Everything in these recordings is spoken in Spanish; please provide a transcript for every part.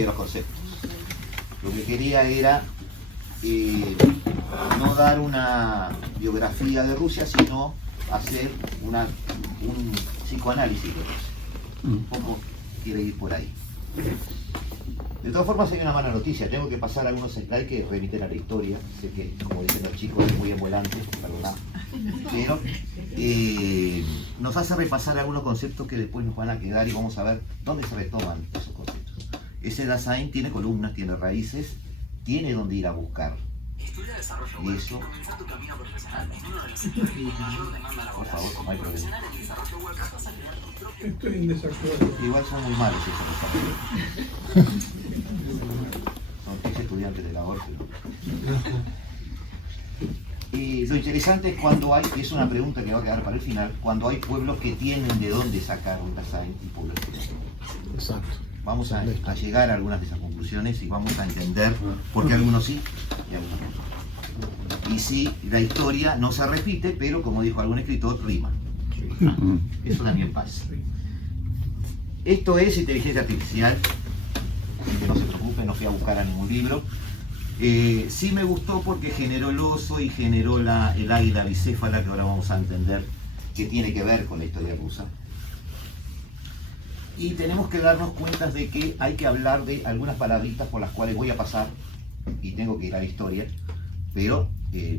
de los conceptos. Lo que quería era no dar una biografía de Rusia, sino hacer un psicoanálisis de Rusia. Un poco quiere ir por ahí. De todas formas, hay una mala noticia. Tengo que pasar algunos slides que remiten a la historia. Sé que, como dicen los chicos, es muy envolante, perdón. Pero nos hace repasar algunos conceptos que después nos van a quedar y vamos a ver dónde se retoman esos conceptos. Ese Dasein tiene columnas, tiene raíces, tiene dónde ir a buscar. Y eso... Por favor, no hay problema. Estoy en desacuerdo. Igual son muy malos esos desarrollos. Son 10 estudiantes de la ORFE. Y lo interesante es cuando hay, y es una pregunta que va a quedar para el final, cuando hay pueblos que tienen de dónde sacar un Dasein y pueblos que no. Exacto. Vamos a llegar a algunas de esas conclusiones y vamos a entender por qué algunos sí y algunos no. Y sí, la historia no se repite, pero como dijo algún escritor, rima. Eso también pasa. Esto es inteligencia artificial, que no se preocupen, no fui a buscar a ningún libro. Sí me gustó porque generó el oso y generó el águila bicéfala, que ahora vamos a entender que tiene que ver con la historia rusa. Y tenemos que darnos cuenta de que hay que hablar de algunas palabritas por las cuales voy a pasar, y tengo que ir a la historia, pero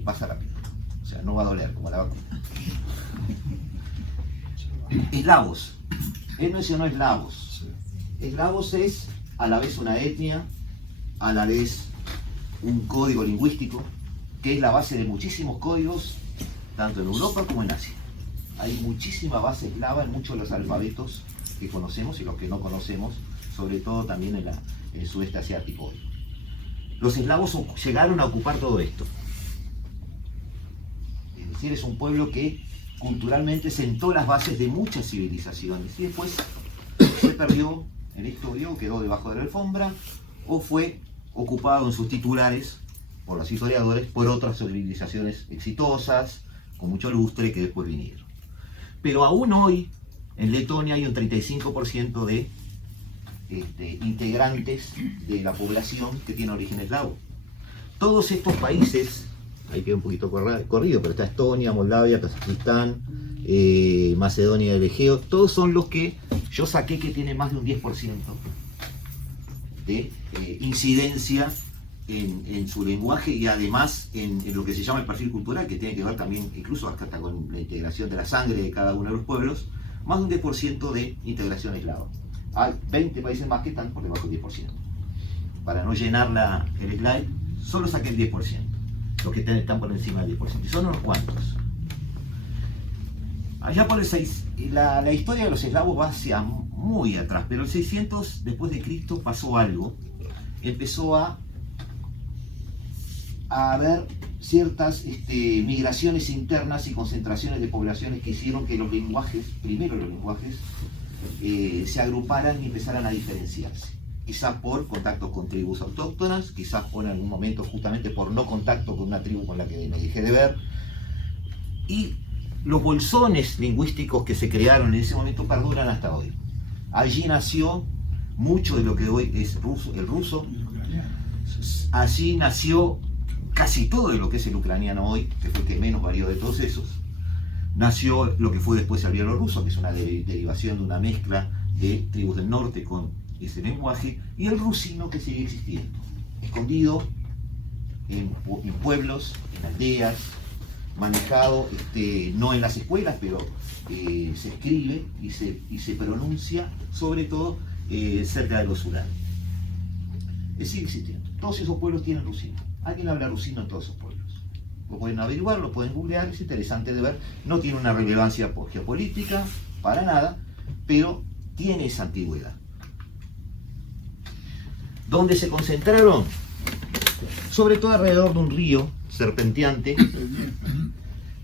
pasa rápido. O sea, no va a doler como la vacuna. Eslavos. Él mencionó eslavos. Eslavos es a la vez una etnia, a la vez un código lingüístico, que es la base de muchísimos códigos, tanto en Europa como en Asia. Hay muchísima base eslava en muchos de los alfabetos que conocemos y los que no conocemos, sobre todo también en el sudeste asiático hoy. Los eslavos llegaron a ocupar todo esto. Es decir, es un pueblo que culturalmente sentó las bases de muchas civilizaciones y después se perdió en la historia o quedó debajo de la alfombra o fue ocupado en sus titulares por los historiadores por otras civilizaciones exitosas, con mucho lustre, que después vinieron. Pero aún hoy en Letonia hay un 35% de integrantes de la población que tiene origen eslavo. Todos estos países, ahí queda un poquito corrido, pero está Estonia, Moldavia, Kazajistán, Macedonia del Egeo, todos son los que yo saqué que tienen más de un 10% de incidencia en su lenguaje y además en lo que se llama el perfil cultural, que tiene que ver también incluso hasta con la integración de la sangre de cada uno de los pueblos, más de un 10% de integración eslava. Hay 20 países más que están por debajo del 10%. Para no llenar el slide, solo saqué el 10%, los que están por encima del 10%, y son unos cuantos. Allá por el 6, la historia de los eslavos va hacia muy atrás, pero el 600 después de Cristo pasó algo. Empezó a haber ciertas migraciones internas y concentraciones de poblaciones que hicieron que los lenguajes, primero los lenguajes, se agruparan y empezaran a diferenciarse. Quizás por contacto con tribus autóctonas, quizás por en algún momento justamente por no contacto con una tribu con la que me dejé de ver. Y los bolsones lingüísticos que se crearon en ese momento perduran hasta hoy. Allí nació mucho de lo que hoy es el ruso. Allí nació casi todo de lo que es el ucraniano hoy, que fue el que menos varió de todos esos. Nació lo que fue después el bielorruso, que es una derivación de una mezcla de tribus del norte con ese lenguaje, y el rusino, que sigue existiendo, escondido en pueblos, en aldeas, manejado no en las escuelas, pero se escribe y se pronuncia sobre todo cerca de los Urales. Sigue existiendo. Todos esos pueblos tienen rusino. Alguien habla rusino en todos esos pueblos. Lo pueden averiguar, lo pueden googlear, es interesante de ver. No tiene una relevancia geopolítica, para nada, pero tiene esa antigüedad. ¿Dónde se concentraron? Sobre todo alrededor de un río serpenteante,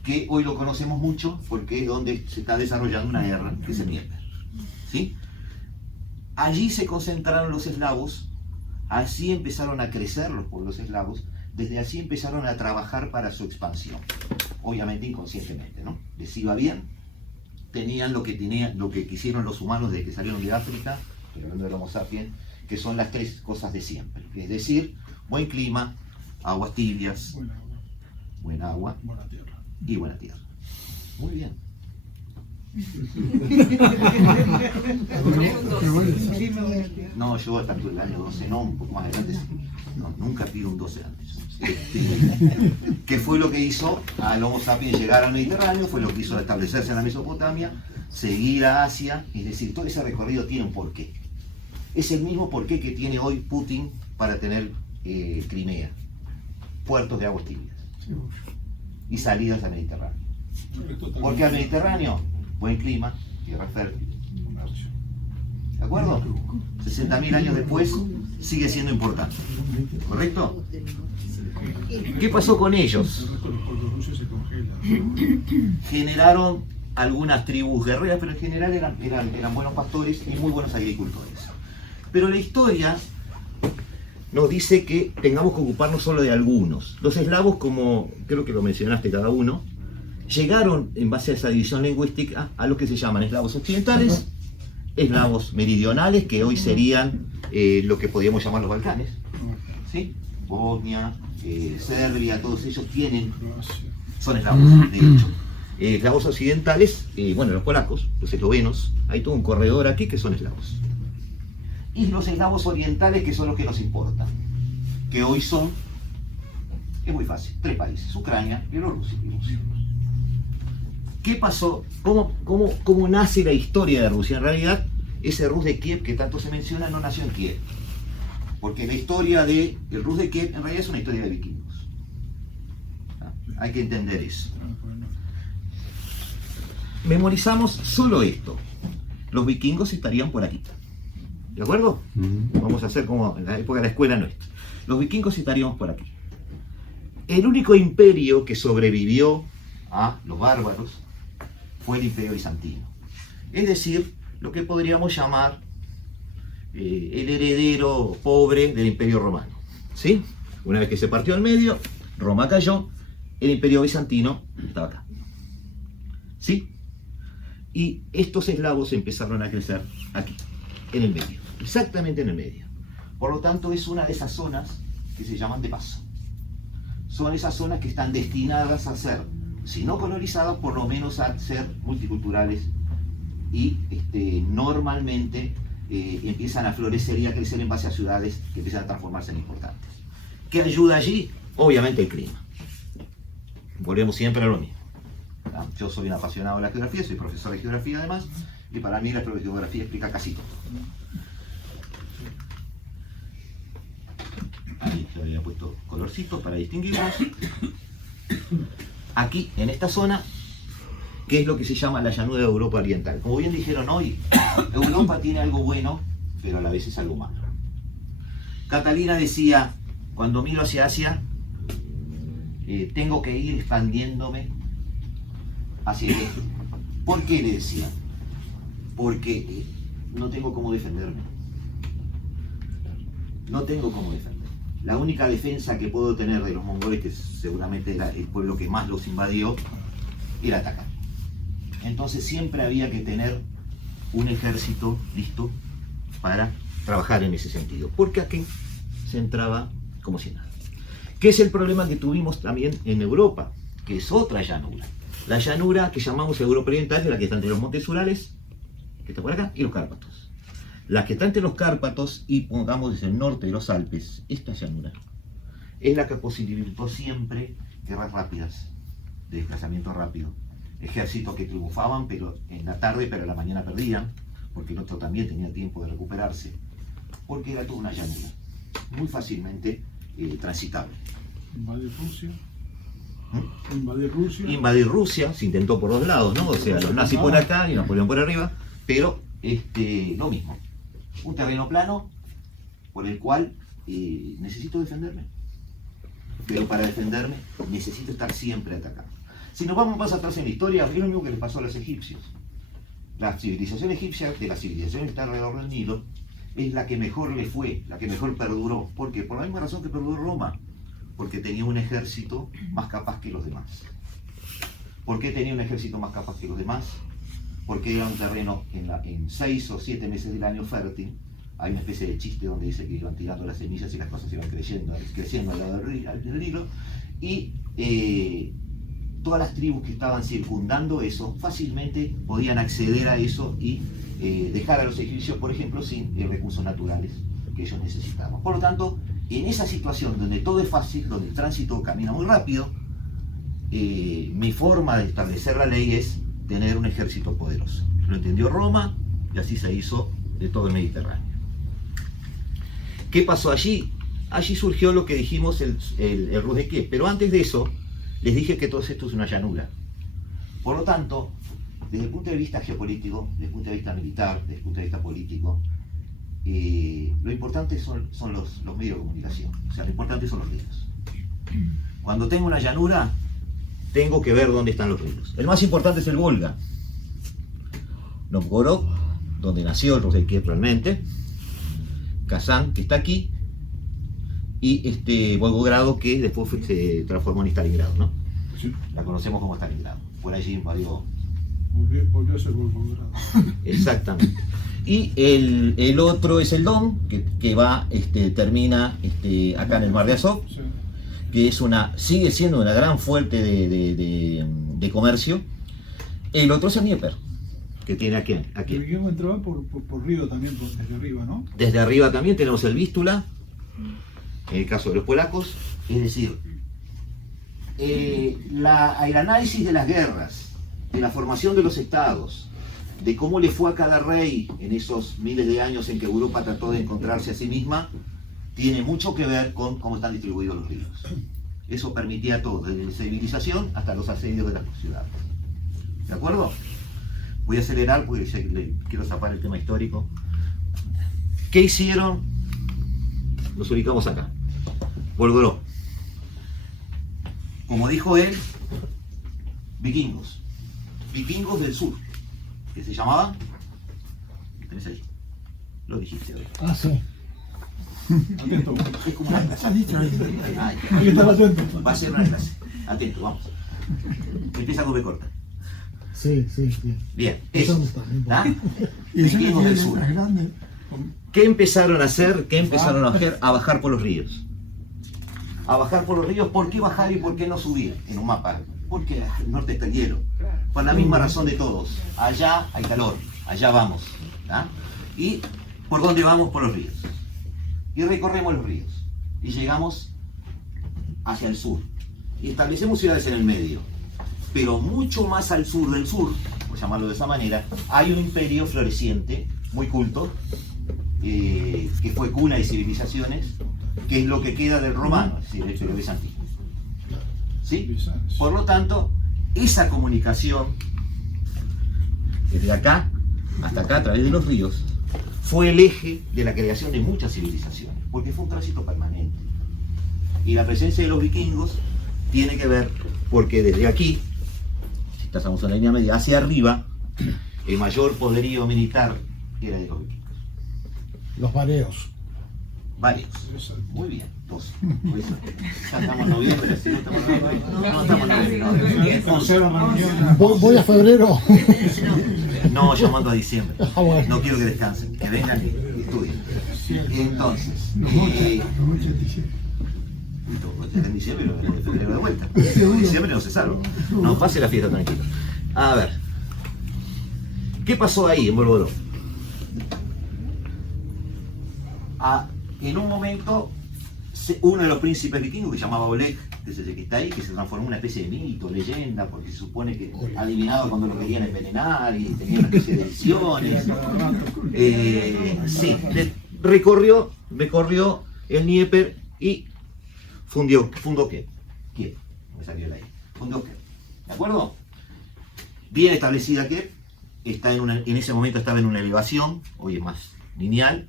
que hoy lo conocemos mucho porque es donde se está desarrollando una guerra, que es el Dnieper. ¿Sí? Allí se concentraron los eslavos, así empezaron a crecer los pueblos eslavos, desde allí empezaron a trabajar para su expansión, obviamente inconscientemente, ¿no? Les iba bien, tenían lo que quisieron los humanos desde que salieron de África, pero hablando del Homo sapiens, que son las tres cosas de siempre. Es decir, buen clima, aguas tibias, buen agua buena tierra. Y buena tierra. Muy bien. No, yo hasta el año 12, no, un poco más adelante. No, nunca pido un 12 antes. ¿Qué fue lo que hizo al Homo sapiens llegar al Mediterráneo? Fue lo que hizo establecerse en la Mesopotamia, seguir a Asia, es decir, todo ese recorrido tiene un porqué. Es el mismo porqué que tiene hoy Putin para tener Crimea, puertos de aguas tibias y salidas al Mediterráneo. ¿Por qué al Mediterráneo? Buen clima, tierra fértil. ¿De acuerdo? 60.000 años después sigue siendo importante. ¿Correcto? ¿Qué pasó con ellos? Generaron algunas tribus guerreras, pero en general eran buenos pastores y muy buenos agricultores. Pero la historia nos dice que tengamos que ocuparnos solo de algunos. Los eslavos, como creo que lo mencionaste cada uno, llegaron en base a esa división lingüística a lo que se llaman eslavos occidentales, eslavos meridionales, que hoy serían lo que podríamos llamar los Balcanes, ¿sí? Bosnia, Serbia, todos ellos son eslavos, de hecho. Eslavos occidentales, bueno, los polacos, los eslovenos, hay todo un corredor aquí que son eslavos. Y los eslavos orientales, que son los que nos importan, que hoy son, es muy fácil, 3 países, Ucrania, Bielorrusia y Rusia. ¿Qué pasó? ¿Cómo nace la historia de Rusia? En realidad, ese Rus de Kiev que tanto se menciona no nació en Kiev. Porque la historia del Rus de Kiev en realidad es una historia de vikingos. Hay que entender eso. Memorizamos solo esto. Los vikingos estarían por aquí. ¿De acuerdo? Vamos a hacer como en la época de la escuela nuestra. Los vikingos estaríamos por aquí. El único imperio que sobrevivió a los bárbaros fue el Imperio Bizantino. Es decir, lo que podríamos llamar el heredero pobre del Imperio Romano. ¿Sí? Una vez que se partió al medio, Roma cayó, el Imperio Bizantino estaba acá. ¿Sí? Y estos eslavos empezaron a crecer aquí, en el medio, exactamente en el medio. Por lo tanto, es una de esas zonas que se llaman de paso. Son esas zonas que están destinadas a ser, si no colonizadas, por lo menos a ser multiculturales y normalmente empiezan a florecer y a crecer en base a ciudades que empiezan a transformarse en importantes. ¿Qué ayuda allí? Obviamente el clima. Volvemos siempre a lo mismo. Yo soy un apasionado de la geografía, soy profesor de geografía además, y para mí la geografía explica casi todo. Ahí yo había puesto colorcitos para distinguirlos. Aquí, en esta zona, que es lo que se llama la llanura de Europa Oriental. Como bien dijeron hoy, Europa tiene algo bueno, pero a la vez es algo malo. Catalina decía, cuando miro hacia Asia, tengo que ir expandiéndome hacia el este. ¿Por qué le decía? Porque no tengo cómo defenderme. No tengo cómo defenderme. La única defensa que puedo tener de los mongoles, que seguramente era el pueblo que más los invadió, era atacar. Entonces siempre había que tener un ejército listo para trabajar en ese sentido, porque aquí se entraba como si nada. ¿Qué es el problema que tuvimos también en Europa? Que es otra llanura. La llanura que llamamos Europa Oriental, es la que está entre los montes Urales, que está por acá, y los Cárpatos. La que está entre los Cárpatos y pongamos desde el norte de los Alpes, esta llanura, es la que posibilitó siempre guerras rápidas, de desplazamiento rápido. Ejércitos que triunfaban pero en la tarde, pero en la mañana perdían, porque el otro también tenía tiempo de recuperarse, porque era toda una llanura, muy fácilmente transitable. ¿Invadir Rusia? ¿Invadir Rusia? Invadir Rusia, se intentó por dos lados, ¿no? O sea, los nazis por acá y Napoleón por arriba, pero lo mismo. Un terreno plano por el cual necesito defenderme. Pero para defenderme necesito estar siempre atacando. Si nos vamos más atrás en la historia, es lo mismo que les pasó a los egipcios. La civilización egipcia, de las civilizaciones que están alrededor del Nilo, es la que mejor le fue, la que mejor perduró. ¿Por qué? Por la misma razón que perduró Roma. Porque tenía un ejército más capaz que los demás. ¿Por qué tenía un ejército más capaz que los demás? Porque era un terreno en 6 o 7 meses del año fértil, hay una especie de chiste donde dice que iban tirando las semillas y las cosas iban creciendo al lado del Nilo, y todas las tribus que estaban circundando eso fácilmente podían acceder a eso y dejar a los egipcios, por ejemplo, sin recursos naturales que ellos necesitaban. Por lo tanto, en esa situación donde todo es fácil, donde el tránsito camina muy rápido, mi forma de establecer la ley es tener un ejército poderoso. Lo entendió Roma y así se hizo de todo el Mediterráneo. ¿Qué pasó allí? Allí surgió lo que dijimos, el Rus de Kiev. Pero antes de eso, les dije que todo esto es una llanura. Por lo tanto, desde el punto de vista geopolítico, desde el punto de vista militar, desde el punto de vista político, lo importante son los medios de comunicación. O sea, lo importante son los ríos. Cuando tengo una llanura, tengo que ver dónde están los ríos. El más importante es el Volga. Novgorod, donde nació el Rus de Kiev realmente. Kazán, que está aquí. Y Volgogrado, que después se transformó en Stalingrado, ¿no? Sí. La conocemos como Stalingrado. Por allí invadió. Volvió a ser Volgogrado. Exactamente. Y el otro es el Don, que va, termina acá en el Mar de Azov, Sí. que sigue siendo una gran fuente de comercio. El otro es el Dnieper, que tiene aquí. El vikingo entraba por río también, desde arriba, ¿no? Desde arriba también tenemos el Vístula, en el caso de los polacos. Es decir, el análisis de las guerras, de la formación de los estados, de cómo le fue a cada rey en esos miles de años en que Europa trató de encontrarse a sí misma, tiene mucho que ver con cómo están distribuidos los ríos. Eso permitía todo, desde la civilización hasta los asedios de las ciudades. ¿De acuerdo? Voy a acelerar porque quiero zapar el tema histórico. ¿Qué hicieron? Nos ubicamos acá. Volgograd. Como dijo él, vikingos. Vikingos del sur. ¿Qué se llamaban? ¿Qué tenés ahí? Lo dijiste hoy. Ah, sí. Atento. Es como una clase. Has dicho ahí. Ay, Hay que estar atento. va a ser una clase. Atento, vamos. Empieza con B corta. Sí, sí, bien. Bien, Eso eso. no está, no importa. ¿Ah? Y eso Vikingos que del tiene sur. letras grandes. ¿Qué empezaron a hacer? ¿Qué empezaron a hacer? A bajar por los ríos. A bajar por los ríos. ¿Por qué bajar y por qué no subir en un mapa? Porque al norte está el hielo. Por la misma razón de todos. Allá hay calor. Allá vamos. ¿Ah? ¿Y por dónde vamos? Por los ríos. Y recorremos los ríos. Y llegamos hacia el sur. Y establecemos ciudades en el medio. Pero mucho más al sur del sur, por llamarlo de esa manera, hay un imperio floreciente, muy culto, que fue cuna de civilizaciones, que es lo que queda del romano, es decir, el imperio bizantino. ¿Sí? Por lo tanto, esa comunicación, desde acá hasta acá, a través de los ríos, fue el eje de la creación de muchas civilizaciones, porque fue un tránsito permanente. Y la presencia de los vikingos tiene que ver porque desde aquí, si estamos en la línea media, hacia arriba, el mayor poderío militar era de los vikingos. Los mareos. Varios. Muy bien, dos. Pues, ya estamos en noviembre, si no estamos en noviembre. No estamos en noviembre. Entonces, Voy a febrero. no, llamando a diciembre. Ah, bueno. No quiero que descansen, que vengan y estudien. Entonces, en diciembre, en febrero de vuelta. En diciembre no se salva. No pase la fiesta tranquilo. A ver. ¿Qué pasó ahí en Volgograd? En un momento, uno de los príncipes vikingos, que se llamaba Oleg, que es ese que está ahí, que se transformó en una especie de mito, leyenda, porque se supone que adivinaba cuando lo querían envenenar y tenía una especie de visiones. Sí, recorrió el Dnieper y fundó Kiev. Kiev, me salió la I. Fundó Kiev. ¿De acuerdo? Bien establecida Kiev, en ese momento estaba en una elevación, hoy es más lineal.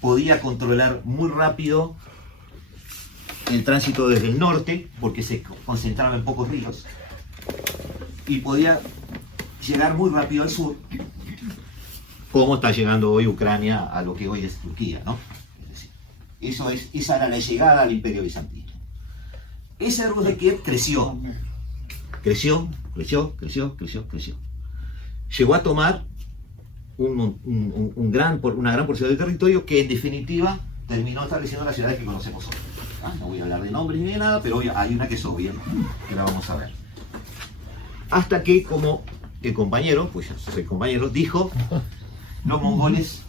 Podía controlar muy rápido el tránsito desde el norte, porque se concentraba en pocos ríos, y podía llegar muy rápido al sur, como está llegando hoy Ucrania a lo que hoy es Turquía, ¿no? Es decir, esa era la llegada al Imperio Bizantino. Ese Rus de Kiev creció. Llegó a tomar una gran porción del territorio que en definitiva terminó estableciendo las ciudades que conocemos hoy. No voy a hablar de nombres ni de nada, pero hay una que es obvia, que la vamos a ver. Hasta que, como el compañero, pues ya soy compañero, dijo, los mongoles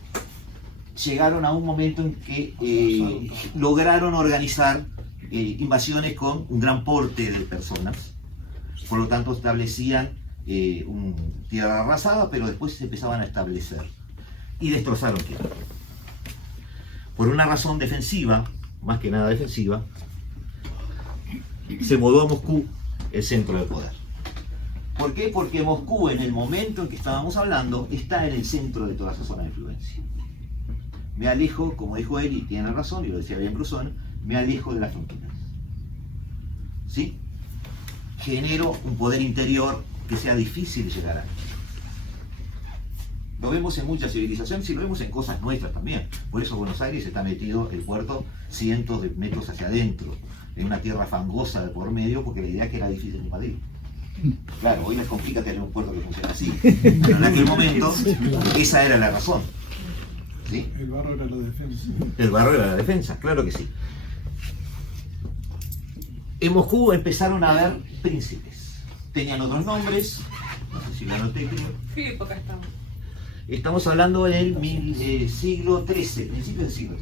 llegaron a un momento en que lograron organizar invasiones con un gran porte de personas. Por lo tanto, establecían tierra arrasada, pero después se empezaban a establecer y destrozaron tierra. Por una razón defensiva, más que nada defensiva, se mudó a Moscú el centro de poder. ¿Por qué? Porque Moscú, en el momento en que estábamos hablando, está en el centro de toda esa zona de influencia. Me alejo, como dijo él, y tiene razón, y lo decía bien Brusón, me alejo de las fronteras. ¿Sí? Genero un poder interior que sea difícil llegar a. Lo vemos en muchas civilizaciones y lo vemos en cosas nuestras también. Por eso Buenos Aires está metido el puerto cientos de metros hacia adentro, en una tierra fangosa de por medio, porque la idea es que era difícil invadir. Claro, hoy les complica tener un puerto que funcione así, pero en aquel momento esa era la razón. ¿Sí? El barro era la defensa. El barro era la defensa, claro que sí. En Moscú empezaron a haber príncipes. Tenían otros nombres, no sé si lo anoté, creo. Sí, acá estamos. Estamos hablando del siglo XIII, principios del siglo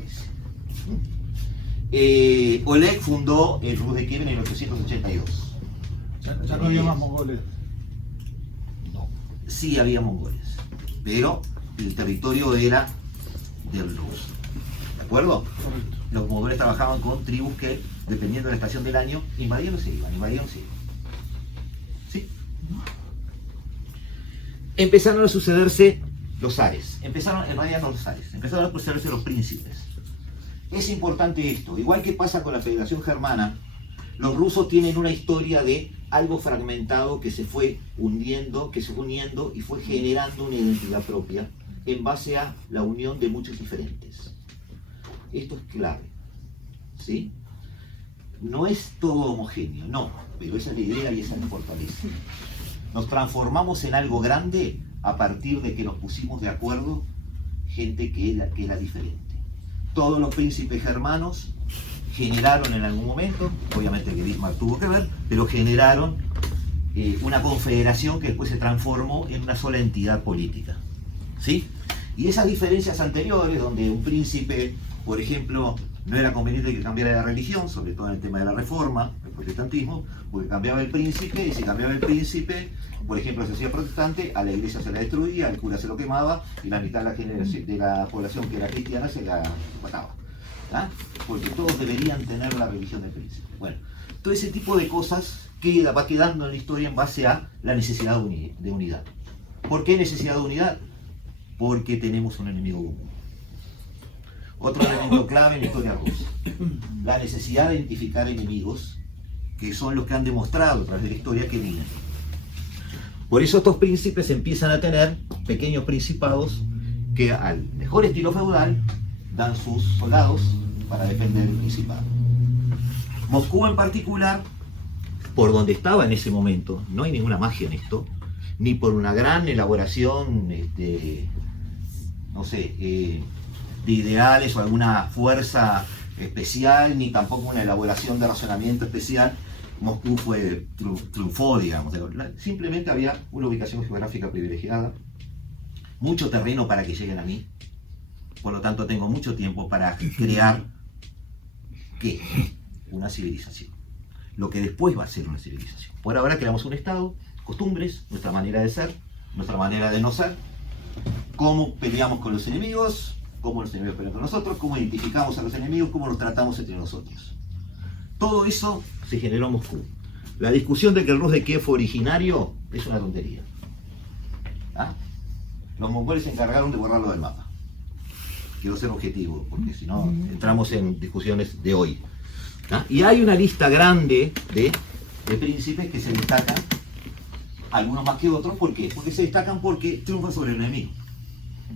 XIII. Oleg fundó el Rus de Kiev en 1882. Ya no había más mongoles. No, sí había mongoles, pero el territorio era del Rus. ¿De acuerdo? Correcto. Los mongoles trabajaban con tribus que, dependiendo de la estación del año, invadían o se iban, invadían o se iban. ¿Sí? Empezaron a sucederse los zares. En realidad no los zares, empezaron a sucederse los príncipes. Es importante esto, igual que pasa con la Federación Germana, los rusos tienen una historia de algo fragmentado que se fue hundiendo, y fue generando una identidad propia en base a la unión de muchos diferentes. Esto es clave, ¿sí? No es todo homogéneo, no, pero esa es la idea y esa es la fortaleza. Nos transformamos en algo grande a partir de que nos pusimos de acuerdo gente que era diferente. Todos los príncipes germanos generaron en algún momento, obviamente que Bismarck tuvo que ver, pero generaron una confederación que después se transformó en una sola entidad política, ¿sí? Y esas diferencias anteriores, donde un príncipe, por ejemplo, no era conveniente que cambiara de religión, sobre todo en el tema de la reforma, el protestantismo, porque cambiaba el príncipe, y si cambiaba el príncipe, por ejemplo, se hacía protestante, a la iglesia se la destruía, al cura se lo quemaba, y la mitad de la población que era cristiana se la mataba. ¿Ah? Porque todos deberían tener la religión del príncipe. Bueno, todo ese tipo de cosas va quedando en la historia en base a la necesidad de unidad. ¿Por qué necesidad de unidad? Porque tenemos un enemigo común. Otro elemento clave en la historia rusa, la necesidad de identificar enemigos que son los que han demostrado a través de la historia que vienen. Por eso estos príncipes empiezan a tener pequeños principados que al mejor estilo feudal dan sus soldados para defender el principado. Moscú en particular, por donde estaba en ese momento, no hay ninguna magia en esto, ni por una gran elaboración, no sé, de ideales o alguna fuerza especial, ni tampoco una elaboración de razonamiento especial. Moscú triunfó, digamos. Simplemente había una ubicación geográfica privilegiada, mucho terreno para que lleguen a mí, por lo tanto tengo mucho tiempo para crear, ¿qué? Una civilización. Lo que después va a ser una civilización. Por ahora creamos un estado, costumbres, nuestra manera de ser, nuestra manera de no ser, cómo peleamos con los enemigos, cómo los enemigos pelean con nosotros, cómo identificamos a los enemigos, cómo los tratamos entre nosotros. Todo eso se generó en Moscú. La discusión de que el Rus de Kiev fue originario es una tontería. ¿Ah? Los mongoles se encargaron de borrarlo del mapa. Quiero ser objetivo, porque si no entramos en discusiones de hoy. ¿Ah? Y hay una lista grande de príncipes que se destacan, algunos más que otros. ¿Por qué? Porque se destacan porque triunfan sobre el enemigo,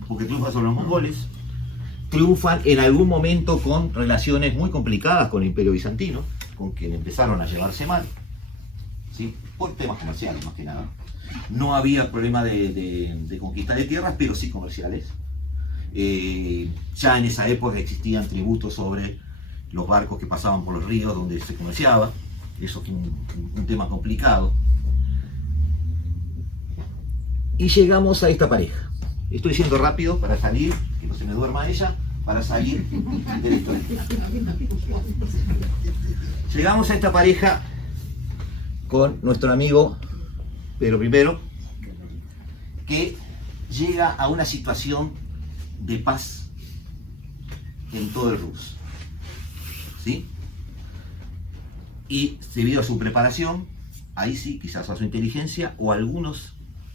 porque triunfan sobre los mongoles, triunfan en algún momento con relaciones muy complicadas con el Imperio Bizantino, con quien empezaron a llevarse mal, ¿sí? Por temas comerciales más que nada. No había problema de conquista de tierras, pero sí comerciales. Ya en esa época existían tributos sobre los barcos que pasaban por los ríos donde se comerciaba. Eso fue un tema complicado. Y llegamos a esta pareja. Estoy yendo rápido para salir, que no se me duerma ella, para salir de la historia. Llegamos a esta pareja con nuestro amigo Pedro I, que llega a una situación de paz en todo el Rus. ¿Sí? Y debido a su preparación, ahí sí, quizás a su inteligencia o a algunos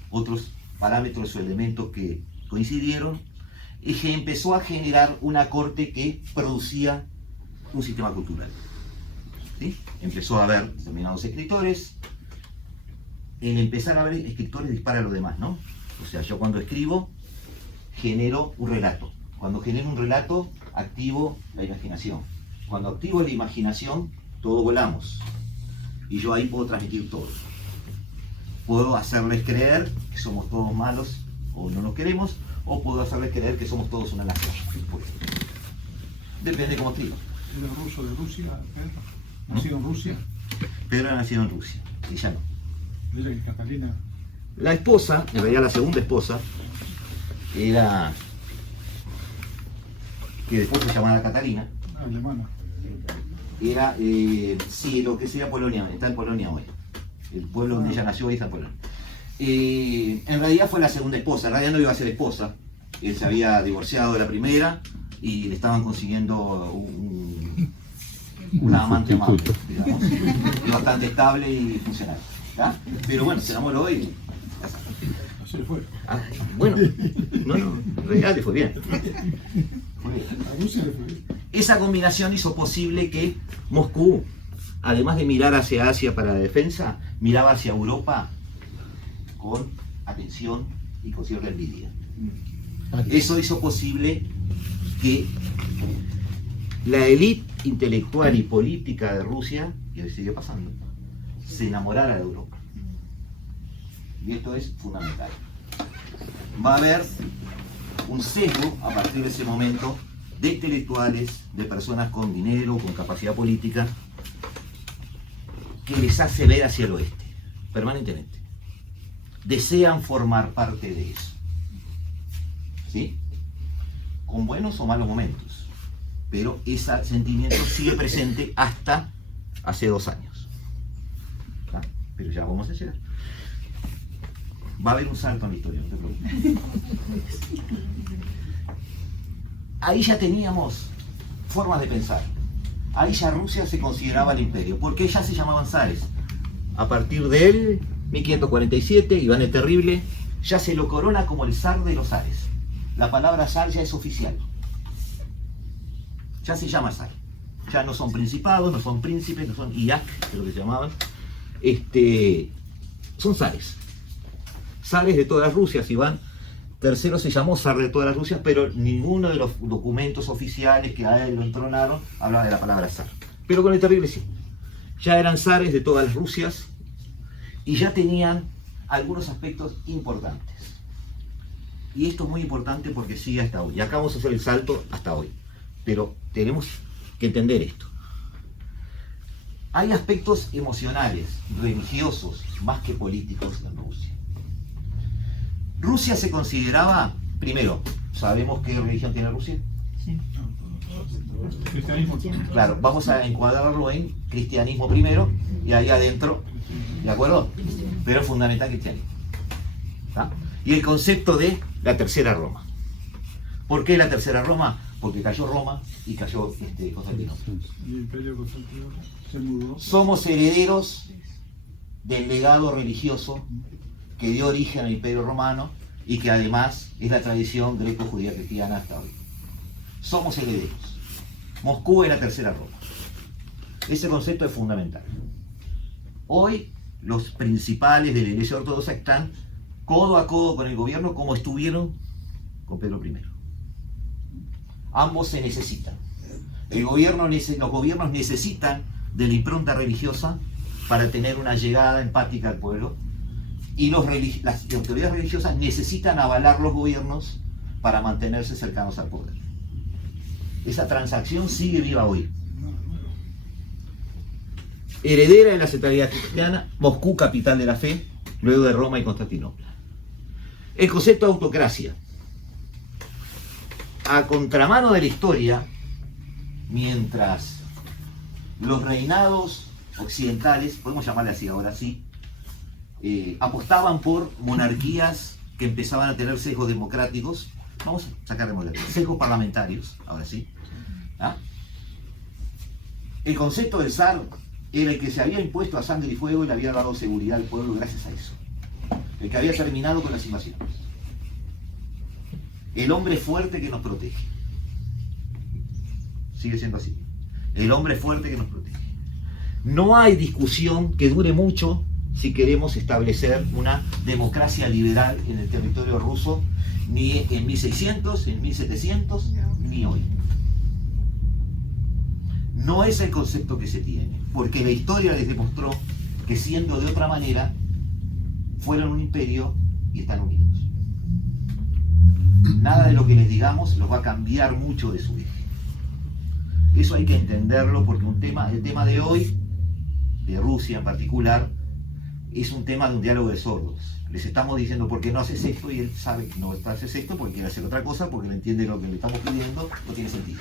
otros parámetros o elementos que coincidieron, y que empezó a generar una corte que producía un sistema cultural. ¿Sí? Empezó a haber determinados escritores. El empezar a haber escritores dispara a lo demás, ¿no? O sea, yo cuando escribo genero un relato. Cuando genero un relato, activo la imaginación. Cuando activo la imaginación, todos volamos. Y yo ahí puedo transmitir todo. Puedo hacerles creer que somos todos malos o no nos queremos, o puedo hacerles creer que somos todos una nación. Depende cómo escribo. ¿Era ruso de Rusia, Pedro? ¿Nacido en Rusia? Pedro era nacido en Rusia, y ya no. Mira que Catalina. La esposa, en realidad la segunda esposa, era, que después se llamaba Catalina, Alemana. era, sí, lo que sería Polonia, está en Polonia hoy. El pueblo donde ella nació hoy está en Polonia. En realidad fue la segunda esposa, en realidad no iba a ser esposa. Él se había divorciado de la primera y le estaban consiguiendo una amante amable, digamos, y bastante estable y funcional. ¿Ya? Pero bueno, se enamoró y ya está. Se le fue. Ah, bueno, no, en realidad le fue bien. Fue bien. A Rusia le fue bien. Esa combinación hizo posible que Moscú, además de mirar hacia Asia para la defensa, miraba hacia Europa con atención y con cierta envidia. Eso hizo posible que la élite intelectual y política de Rusia, y hoy sigue pasando, se enamorara de Europa. Y esto es fundamental. Va a haber un sesgo a partir de ese momento de intelectuales, de personas con dinero, con capacidad política, que les hace ver hacia el oeste, permanentemente. Desean formar parte de eso. ¿Sí? Con buenos o malos momentos. Pero ese sentimiento sigue presente hasta hace 2 años. ¿Ah? Pero ya vamos a llegar. Va a haber un salto en la historia, no te preocupes. Ahí ya teníamos formas de pensar. Ahí ya Rusia se consideraba el imperio, porque ya se llamaban zares. A partir del 1547, Iván el Terrible ya se lo corona como el zar de los zares. La palabra zar ya es oficial. Ya se llama zar. Ya no son principados, no son príncipes, no son iyak, que es lo que se llamaban. Son zares. Zares de todas las Rusias. Iván III se llamó zar de todas las Rusias, pero ninguno de los documentos oficiales que a él lo entronaron hablaba de la palabra zar. Pero con el Terrible sí. Ya eran zares de todas las Rusias y ya tenían algunos aspectos importantes. Y esto es muy importante porque sigue hasta hoy. Y acá vamos a hacer el salto hasta hoy. Pero tenemos que entender esto. Hay aspectos emocionales, religiosos, más que políticos en Rusia. Rusia se consideraba, primero, ¿sabemos qué religión tiene Rusia? Sí. Cristianismo. Claro, vamos a encuadrarlo en cristianismo primero y ahí adentro, ¿de acuerdo? Pero es fundamental cristianismo. ¿Tá? Y el concepto de la tercera Roma. ¿Por qué la tercera Roma? Porque cayó Roma y cayó Constantinopla. Y el imperio Constantinopla se mudó. Somos herederos del legado religioso que dio origen al Imperio Romano y que además es la tradición greco-judía cristiana hasta hoy. Somos herederos. Moscú es la tercera Roma. Ese concepto es fundamental. Hoy los principales de la Iglesia Ortodoxa están codo a codo con el gobierno como estuvieron con Pedro I. Ambos se necesitan. Los gobiernos necesitan de la impronta religiosa para tener una llegada empática al pueblo, y las autoridades religiosas necesitan avalar los gobiernos para mantenerse cercanos al poder. Esa transacción sigue viva hoy. Heredera de la centralidad cristiana, Moscú, capital de la fe, luego de Roma y Constantinopla. El concepto de autocracia. A contramano de la historia, mientras los reinados occidentales, podemos llamarle así ahora sí, apostaban por monarquías que empezaban a tener sesgos democráticos, vamos a sacar democráticos, sesgos parlamentarios, ahora sí. ¿Ah? El concepto del zar era el que se había impuesto a sangre y fuego y le había dado seguridad al pueblo gracias a eso. El que había terminado con las invasiones. El hombre fuerte que nos protege. Sigue siendo así. El hombre fuerte que nos protege. No hay discusión que dure mucho si queremos establecer una democracia liberal en el territorio ruso, ni en 1600, en 1700, ni hoy. No es el concepto que se tiene, porque la historia les demostró que siendo de otra manera, fueron un imperio y están unidos. Nada de lo que les digamos los va a cambiar mucho de su eje. Eso hay que entenderlo porque el tema de hoy, de Rusia en particular, es un tema de un diálogo de sordos. Les estamos diciendo por qué no haces esto y él sabe que no haces esto porque quiere hacer otra cosa, porque no entiende lo que le estamos pidiendo, no tiene sentido.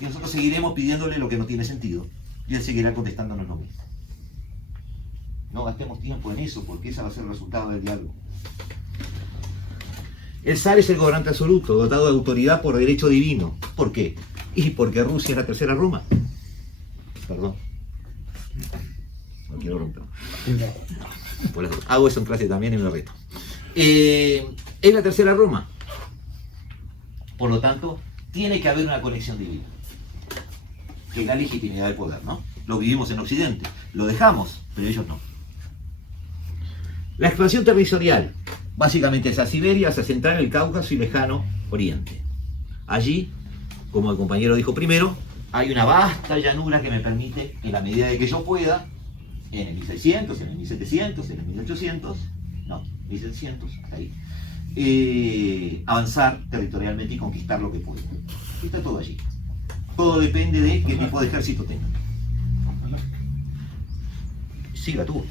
Y nosotros seguiremos pidiéndole lo que no tiene sentido y él seguirá contestándonos lo mismo. No gastemos tiempo en eso porque ese va a ser el resultado del diálogo. El zar es el gobernante absoluto, dotado de autoridad por derecho divino. ¿Por qué? Y porque Rusia es la tercera Roma. Perdón. No quiero romper. Por las dos. Hago eso en clase también y me lo reto. Es la tercera Roma. Por lo tanto, tiene que haber una conexión divina. Que es la legitimidad del poder, ¿no? Lo vivimos en Occidente. Lo dejamos, pero ellos no. La expansión territorial. Básicamente es a Siberia, Asia Central, el Cáucaso y Lejano Oriente. Allí, como el compañero dijo primero, hay una vasta llanura que me permite, en la medida de que yo pueda, en el 1600, en el 1700, en el 1800, no, 1700, hasta ahí, avanzar territorialmente y conquistar lo que pueda. Está todo allí. Todo depende de qué tipo de ejército tenga. Siga tú.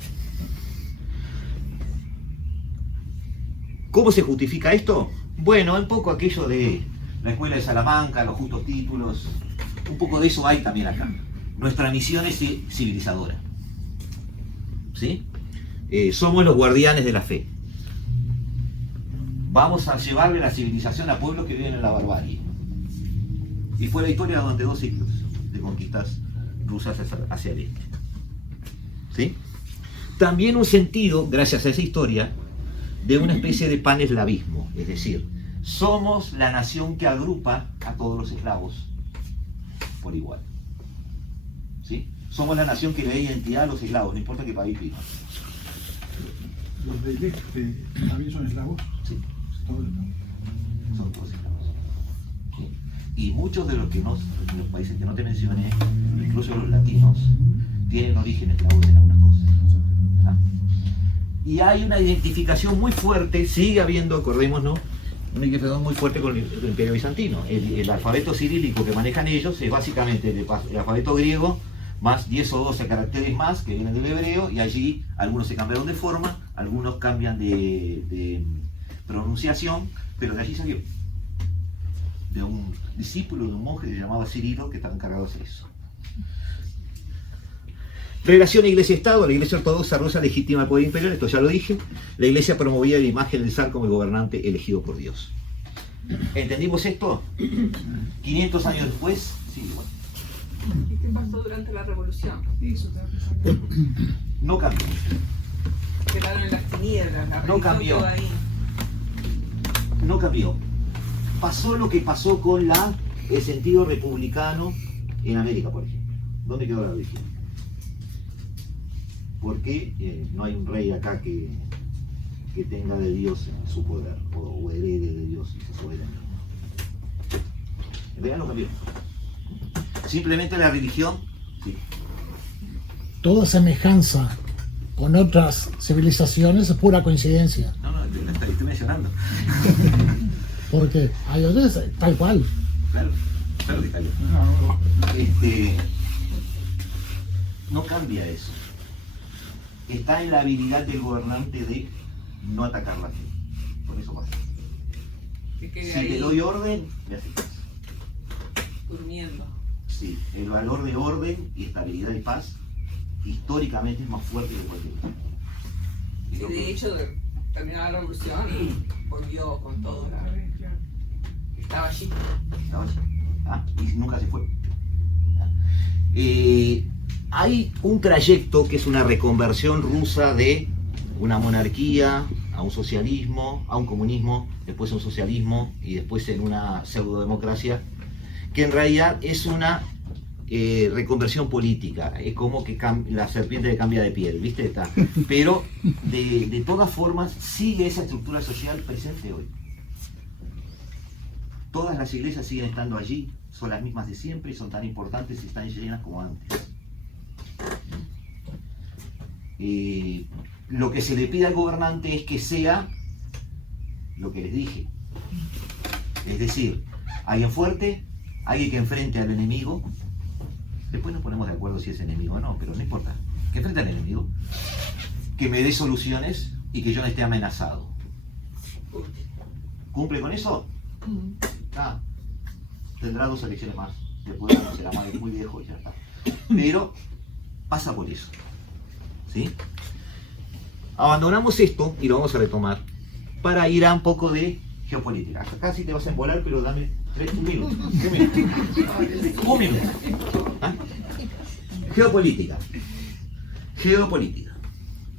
¿Cómo se justifica esto? Bueno, un poco aquello de la escuela de Salamanca, los justos títulos, un poco de eso hay también acá. Nuestra misión es civilizadora. ¿Sí? Somos los guardianes de la fe. Vamos a llevarle la civilización a pueblos que viven en la barbarie. Y fue la historia durante 2 siglos de conquistas rusas hacia el este. ¿Sí? También un sentido, gracias a esa historia, de una especie de paneslavismo, es decir, somos la nación que agrupa a todos los esclavos por igual. ¿Sí? Somos la nación que le da identidad a los esclavos, no importa qué país vivan. ¿Los del este también son esclavos? Sí. Todos. Son todos esclavos. ¿Sí? Y muchos de los países que no te mencioné, incluso los latinos, tienen origen esclavos en algunas cosas. ¿Ah? Y hay una identificación muy fuerte, sigue habiendo, acordémonos, una identificación muy fuerte con el Imperio Bizantino. El alfabeto cirílico que manejan ellos es básicamente el alfabeto griego más 10 o 12 caracteres más que vienen del hebreo, y allí algunos se cambiaron de forma, algunos cambian de pronunciación, pero de allí salió. De un discípulo, de un monje que se llamaba Cirilo, que estaba encargado de hacer eso. Relación Iglesia-Estado. La Iglesia Ortodoxa rusa legitima el poder imperial, esto ya lo dije. La Iglesia promovía la imagen del zar como el gobernante elegido por Dios. ¿Entendimos esto? 500 años después, sí, igual. ¿Y qué pasó durante la revolución? No cambió. Quedaron en las tinieblas, la No religión cambió. quedó ahí. No cambió. Pasó lo que pasó con el sentido republicano en América, por ejemplo. ¿Dónde quedó la religión? Porque no hay un rey acá que tenga de Dios su poder, o herede de Dios y su soberanía. En realidad no cambió. Simplemente la religión, sí. toda semejanza con otras civilizaciones es pura coincidencia. No, te estoy mencionando. Porque hay otras tal cual. Claro que cayó. No cambia eso. Está en la habilidad del gobernante de no atacar la fe. Por eso pasa. Que quede Si ahí te doy orden, me haces caso. durmiendo. Sí, el valor de orden y estabilidad y paz históricamente es más fuerte que cualquier otro. Y Sí, lo que- de hecho, terminó la revolución y volvió con todo. Estaba allí. Estaba allí. Y nunca se fue. Hay un trayecto que es una reconversión rusa de una monarquía a un socialismo, a un comunismo, después a un socialismo y después en una pseudodemocracia, que en realidad es una reconversión política. Es como que la serpiente que cambia de piel, ¿viste? Está. Pero de todas formas sigue esa estructura social presente hoy. Todas las iglesias siguen estando allí, son las mismas de siempre y son tan importantes y están llenas como antes. Lo que se le pide al gobernante es que sea lo que les dije. Es decir, alguien fuerte, alguien que enfrente al enemigo. Después nos ponemos de acuerdo si es enemigo o no, pero no importa. Que enfrente al enemigo, que me dé soluciones y que yo no esté amenazado. ¿Cumple con eso? Tendrá 2 elecciones más. Después será muy viejo y ya está. Pero pasa por eso. ¿Sí? Abandonamos esto y lo vamos a retomar para ir a un poco de geopolítica. Acá sí te vas a embolar, pero dame un minuto. Un minuto. ¿Ah? Geopolítica. Geopolítica.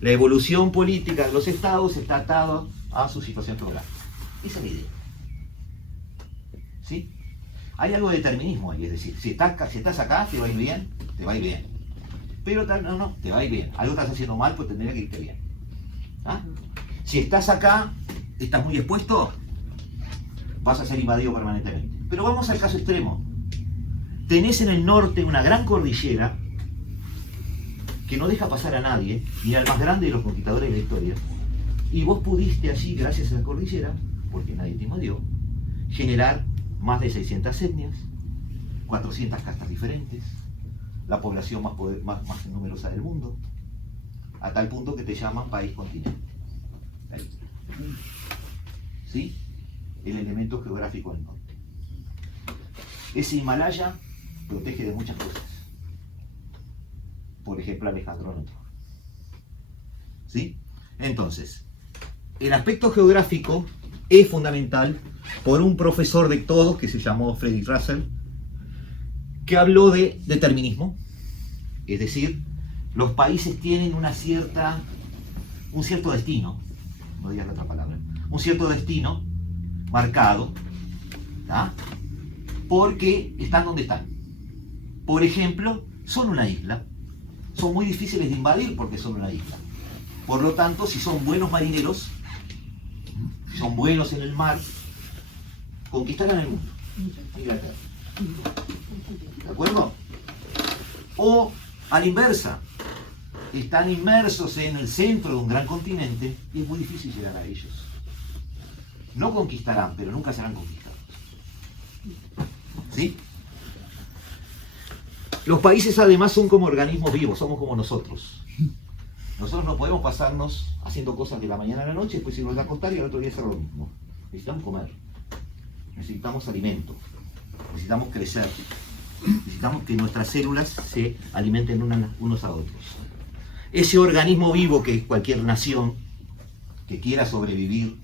La evolución política de los estados está atada a su situación geográfica. Esa es la idea. ¿Sí? Hay algo de determinismo ahí, es decir, si estás acá, te va a ir bien, te va a ir bien. Pero no, te va a ir bien. Algo estás haciendo mal, pues tendría que irte bien. ¿Ah? Si estás acá, estás muy expuesto, vas a ser invadido permanentemente. Pero vamos al caso extremo. Tenés en el norte una gran cordillera que no deja pasar a nadie, ni al más grande de los conquistadores de la historia. Y vos pudiste allí, gracias a la cordillera, porque nadie te invadió, generar más de 600 etnias, 400 castas diferentes, la población más numerosa del mundo, a tal punto que te llaman país continente. Ahí. ¿Sí? El elemento geográfico del norte. Ese Himalaya protege de muchas cosas. Por ejemplo, Alejandro no. ¿Sí? Entonces, el aspecto geográfico es fundamental por un profesor de todos que se llamó Frederick Russell, que habló de determinismo, es decir, los países tienen un cierto destino, no digas la otra palabra, un cierto destino marcado, ¿tá? Porque están donde están. Por ejemplo, son una isla, son muy difíciles de invadir porque son una isla. Por lo tanto, si son buenos marineros, si son buenos en el mar, conquistarán el mundo. Inglaterra. ¿De acuerdo? O a la inversa, están inmersos en el centro de un gran continente y es muy difícil llegar a ellos. No conquistarán, pero nunca serán conquistados. ¿Sí? Los países además son como organismos vivos, somos como nosotros. Nosotros no podemos pasarnos haciendo cosas de la mañana a la noche, después irnos a acostar y al otro día hacer lo mismo. Necesitamos comer, necesitamos alimento, necesitamos crecer, necesitamos que nuestras células se alimenten unos a otros. Ese organismo vivo que es cualquier nación que quiera sobrevivir,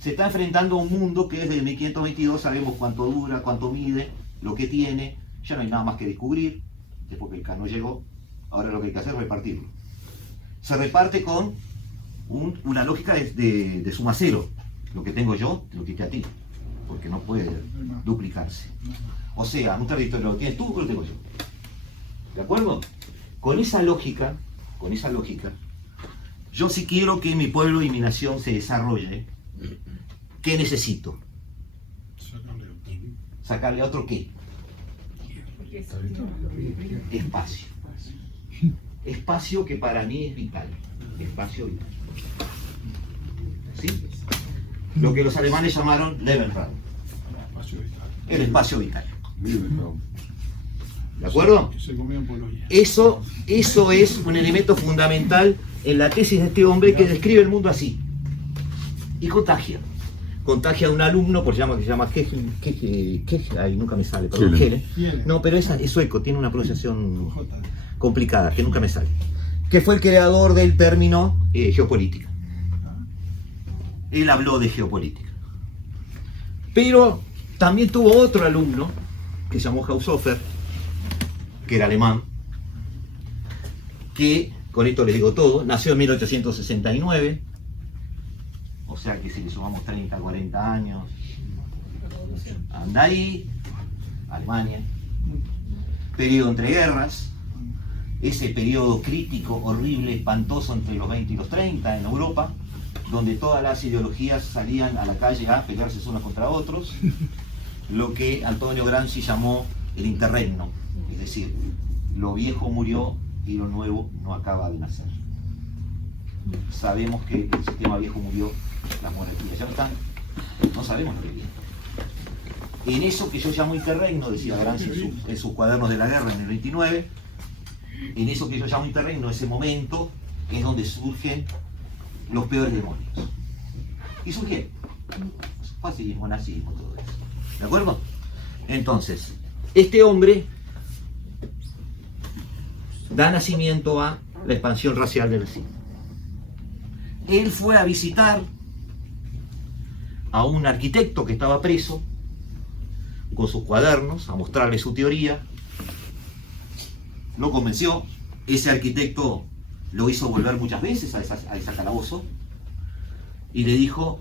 se está enfrentando a un mundo que desde el 1522 sabemos cuánto dura, cuánto mide, lo que tiene, ya no hay nada más que descubrir, después que el K no llegó, ahora lo que hay que hacer es repartirlo. Se reparte con una lógica de suma cero. Lo que tengo yo, te lo quité a ti, porque no puede duplicarse. O sea, un territorio lo tienes tú o lo tengo yo. ¿De acuerdo? Con esa lógica, yo si quiero que mi pueblo y mi nación se desarrolle, ¿qué necesito? ¿Sacarle a otro qué? Espacio. Espacio que para mí es vital. Espacio vital. ¿Sí? Lo que los alemanes llamaron Lebensraum. El espacio vital. ¿De acuerdo? Que se comió en Polonia. Eso es un elemento fundamental en la tesis de este hombre, que describe el mundo así. Y contagia. Contagia a un alumno, que se llama Kegel, ay, nunca me sale, perdón, Kehler. no, pero es sueco, tiene una pronunciación J. complicada, que nunca me sale. Que fue el creador del término geopolítica. Él habló de geopolítica. Pero también tuvo otro alumno, que se llamó Haushofer, que era alemán, que, con esto les digo todo, nació en 1869, o sea que si le sumamos 30, 40 años, anda ahí, Alemania, periodo entre guerras, ese periodo crítico, horrible, espantoso entre los 20 y los 30 en Europa, donde todas las ideologías salían a la calle a pelearse unos contra otros, lo que Antonio Gramsci llamó el interregno, es decir, lo viejo murió y lo nuevo no acaba de nacer. Sabemos que el sistema viejo murió, las monarquías ya no están, no sabemos lo que viene. En eso que yo llamo interregno, decía Gramsci en sus cuadernos de la guerra en el 29, en eso que yo llamo interregno, ese momento es donde surgen los peores demonios. Y surgieron fascismo, nazismo, todo eso. ¿De acuerdo? Entonces, este hombre da nacimiento a la expansión racial del nazismo. Él fue a visitar a un arquitecto que estaba preso con sus cuadernos, a mostrarle su teoría. Lo convenció. Ese arquitecto lo hizo volver muchas veces a ese calabozo y le dijo: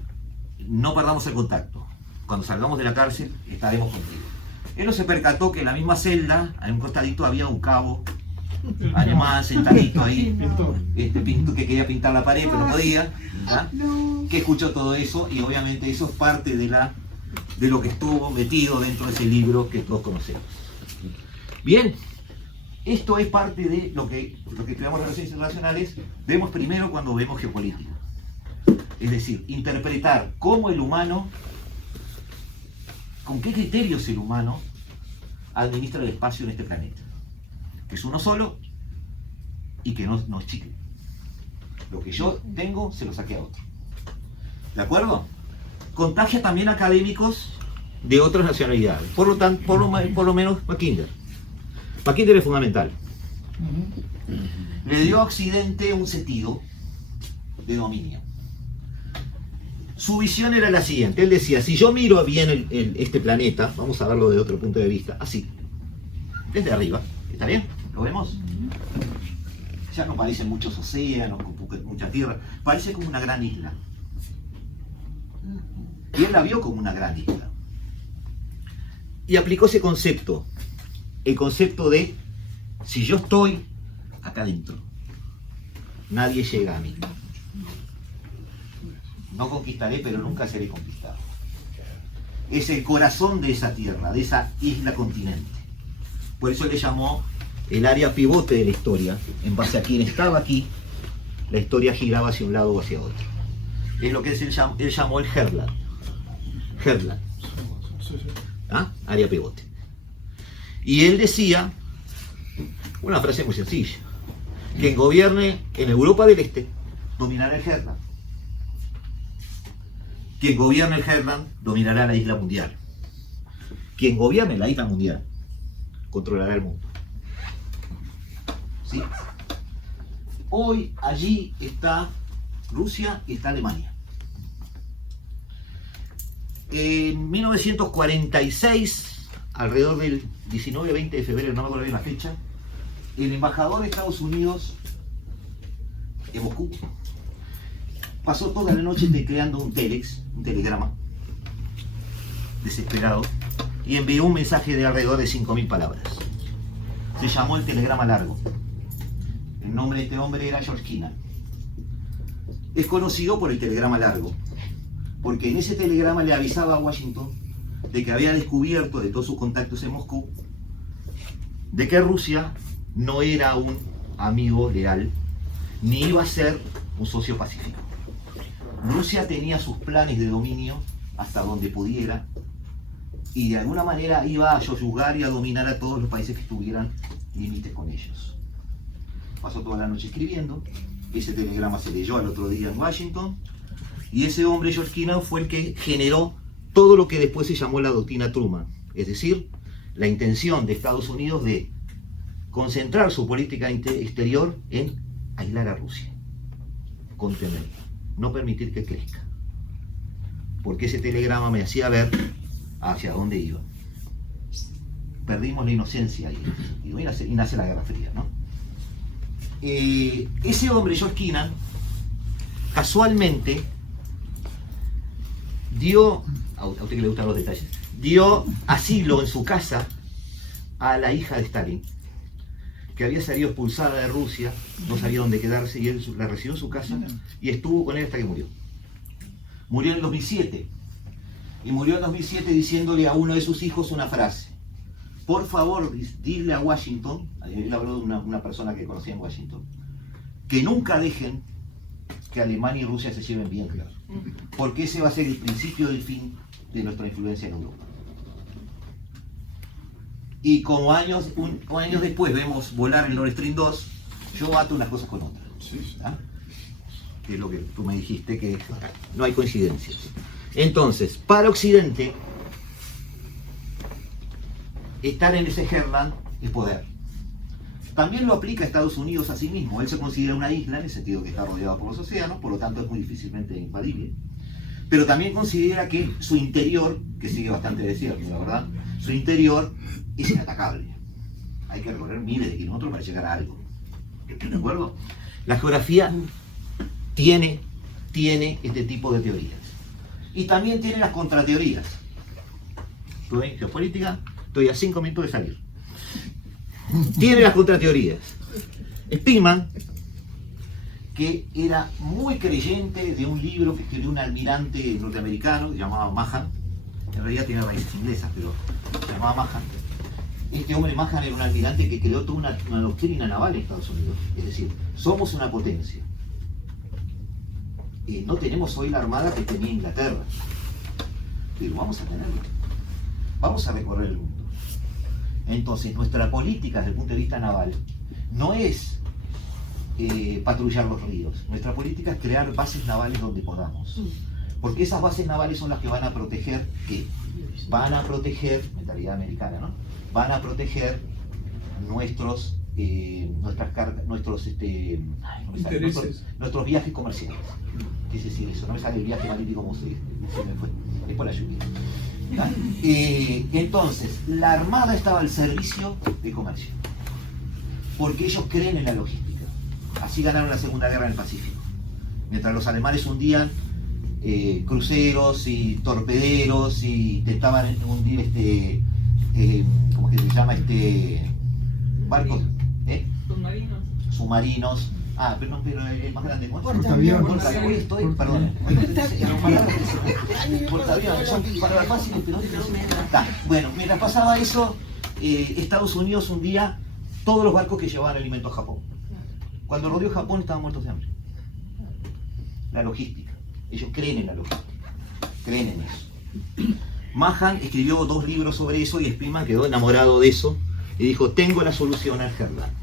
no perdamos el contacto, cuando salgamos de la cárcel estaremos contigo. Él no se percató que en la misma celda, en un costadito, había un cabo alemán sentadito ahí, que quería pintar la pared pero no podía, ¿ah? Que escuchó todo eso, y obviamente eso es parte de lo que estuvo metido dentro de ese libro que todos conocemos. Bien, esto es parte de lo que estudiamos relaciones internacionales. Vemos primero cuando vemos geopolítica, es decir, interpretar cómo el humano, con qué criterios el humano administra el espacio en este planeta, que es uno solo y que no es chicle. Lo que yo tengo se lo saqué a otro. ¿De acuerdo? Contagia también a académicos de otras nacionalidades. Por lo menos Mackinder. Mackinder es fundamental. Le dio a Occidente un sentido de dominio. Su visión era la siguiente. Él decía: si yo miro bien este planeta, vamos a verlo de otro punto de vista, así, desde arriba, ¿está bien? ¿Lo vemos? Ya no parecen muchos océanos, mucha tierra, parece como una gran isla. Y él la vio como una gran isla. Y aplicó ese concepto, el concepto de: si yo estoy acá adentro, nadie llega a mí. No conquistaré, pero nunca seré conquistado. Es el corazón de esa tierra, de esa isla continente. Por eso le llamó el área pivote de la historia. En base a quien estaba aquí, la historia giraba hacia un lado o hacia otro. Es lo que él llamó el Herland. Herland. ¿Ah? Área pivote. Y él decía una frase muy sencilla: quien gobierne en Europa del Este dominará el Herland. Quien gobierne el Herland dominará la isla mundial. Quien gobierne la isla mundial controlará el mundo. ¿Sí? Hoy allí está Rusia y está Alemania. En 1946, alrededor del 19-20 de febrero, no me acuerdo bien la fecha, el embajador de Estados Unidos en Moscú pasó toda la noche tecleando un telegrama, desesperado, y envió un mensaje de alrededor de 5.000 palabras. Se llamó el telegrama largo. El nombre de este hombre era George Kennan. Es conocido por el telegrama largo, porque en ese telegrama le avisaba a Washington de que había descubierto de todos sus contactos en Moscú de que Rusia no era un amigo leal, ni iba a ser un socio pacífico. Rusia tenía sus planes de dominio hasta donde pudiera, y de alguna manera iba a soyugar y a dominar a todos los países que tuvieran límites con ellos. Pasó toda la noche escribiendo, ese telegrama se leyó al otro día en Washington, y ese hombre, George Kennan, fue el que generó todo lo que después se llamó la doctrina Truman, es decir, la intención de Estados Unidos de concentrar su política exterior en aislar a Rusia, contenerla, no permitir que crezca, porque ese telegrama me hacía ver hacia dónde iba. Perdimos la inocencia ahí, y nace la Guerra Fría, ¿no? Ese hombre, George Kennan, casualmente dio, a usted que le gustan los detalles, dio asilo en su casa a la hija de Stalin, que había salido expulsada de Rusia, no sabía dónde quedarse, y él la recibió en su casa y estuvo con él hasta que murió. Murió en el 2007, y murió en 2007 diciéndole a uno de sus hijos una frase: por favor, dile a Washington, él habló de una persona que conocía en Washington, que nunca dejen que Alemania y Rusia se lleven bien, porque ese va a ser el principio del fin de nuestra influencia en Europa. Y como años después vemos volar el Nord Stream 2, yo ato unas cosas con otras. ¿Ah? Que es lo que tú me dijiste, que no hay coincidencias. Entonces, para Occidente, estar en ese Heartland es poder. También lo aplica Estados Unidos a sí mismo. Él se considera una isla, en el sentido que está rodeado por los océanos, por lo tanto es muy difícilmente invadible. Pero también considera que su interior, que sigue bastante desierto, la verdad, su interior es inatacable. Hay que recorrer miles de kilómetros para llegar a algo. ¿De acuerdo? La geografía tiene este tipo de teorías. Y también tiene las contrateorías. Estoy en geopolítica, estoy a 5 minutos de salir. Tiene las contrateorías. Spearman, que era muy creyente de un libro que escribió un almirante norteamericano que se llamaba Mahan, en realidad tiene raíces inglesas, pero se llamaba Mahan. Este hombre Mahan era un almirante que creó toda una doctrina naval en Estados Unidos, es decir, somos una potencia. No tenemos hoy la armada que tenía Inglaterra, pero vamos a tenerla. Vamos a recorrer el mundo. Entonces, nuestra política desde el punto de vista naval no es patrullar los ríos. Nuestra política es crear bases navales donde podamos. Porque esas bases navales son las que van a proteger, ¿qué? Van a proteger, mentalidad americana, ¿no? Van a proteger nuestros nuestros viajes comerciales. ¿Qué es decir eso? No me sale el viaje marítimo como se me fue. Es por la lluvia. Entonces, la Armada estaba al servicio del comercio, porque ellos creen en la logística. Así ganaron la Segunda Guerra en el Pacífico. Mientras los alemanes hundían cruceros y torpederos y intentaban hundir ¿cómo que se llama? Barcos, submarinos. Ah, pero el más grande, ¿cuál? Portaaviones. Perdón. Portaaviones, son palabras fáciles, pero bueno, mientras pasaba eso, Estados Unidos hundía todos los barcos que llevaban alimentos a Japón. Cuando rodeó Japón estaban muertos de hambre. La logística. Ellos creen en la logística. Creen en eso. Mahan escribió 2 libros sobre eso y Spearman quedó enamorado de eso y dijo: tengo la solución al Heartland.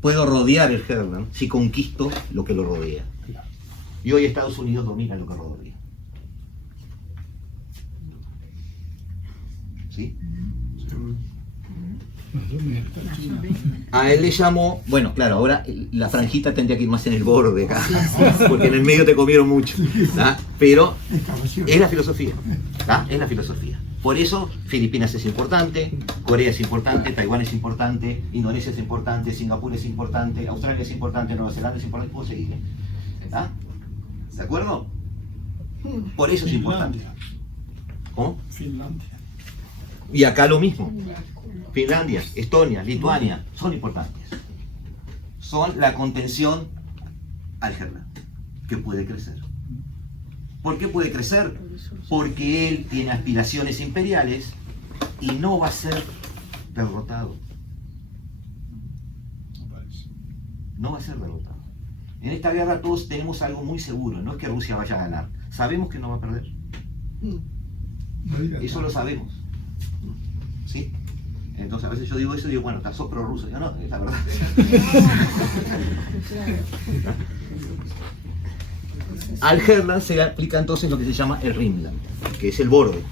Puedo rodear el Heartland si conquisto lo que lo rodea. Y hoy Estados Unidos domina lo que lo rodea. ¿Sí? A él le llamó, bueno, claro, ahora la franjita tendría que ir más en el borde acá, porque en el medio te comieron mucho, ¿tá? Pero es la filosofía, ¿tá? Es la filosofía. Por eso Filipinas es importante, Corea es importante, Taiwán es importante, Indonesia es importante, Singapur es importante, Australia es importante, Nueva Zelanda es importante, puedo seguir, ¿tá? ¿De acuerdo? Por eso es importante. ¿Cómo? Finlandia. Y acá lo mismo. Finlandia, Estonia, Lituania, son importantes. Son la contención al Heartland, que puede crecer. ¿Por qué puede crecer? Porque él tiene aspiraciones imperiales y no va a ser derrotado. No va a ser derrotado. En esta guerra todos tenemos algo muy seguro, no es que Rusia vaya a ganar. Sabemos que no va a perder. Eso lo sabemos. ¿Sí? Entonces a veces yo digo eso y digo, bueno, sos prorruso. Yo no, es la verdad. Al Herland se le aplica entonces lo que se llama el Rhineland, que es el borde.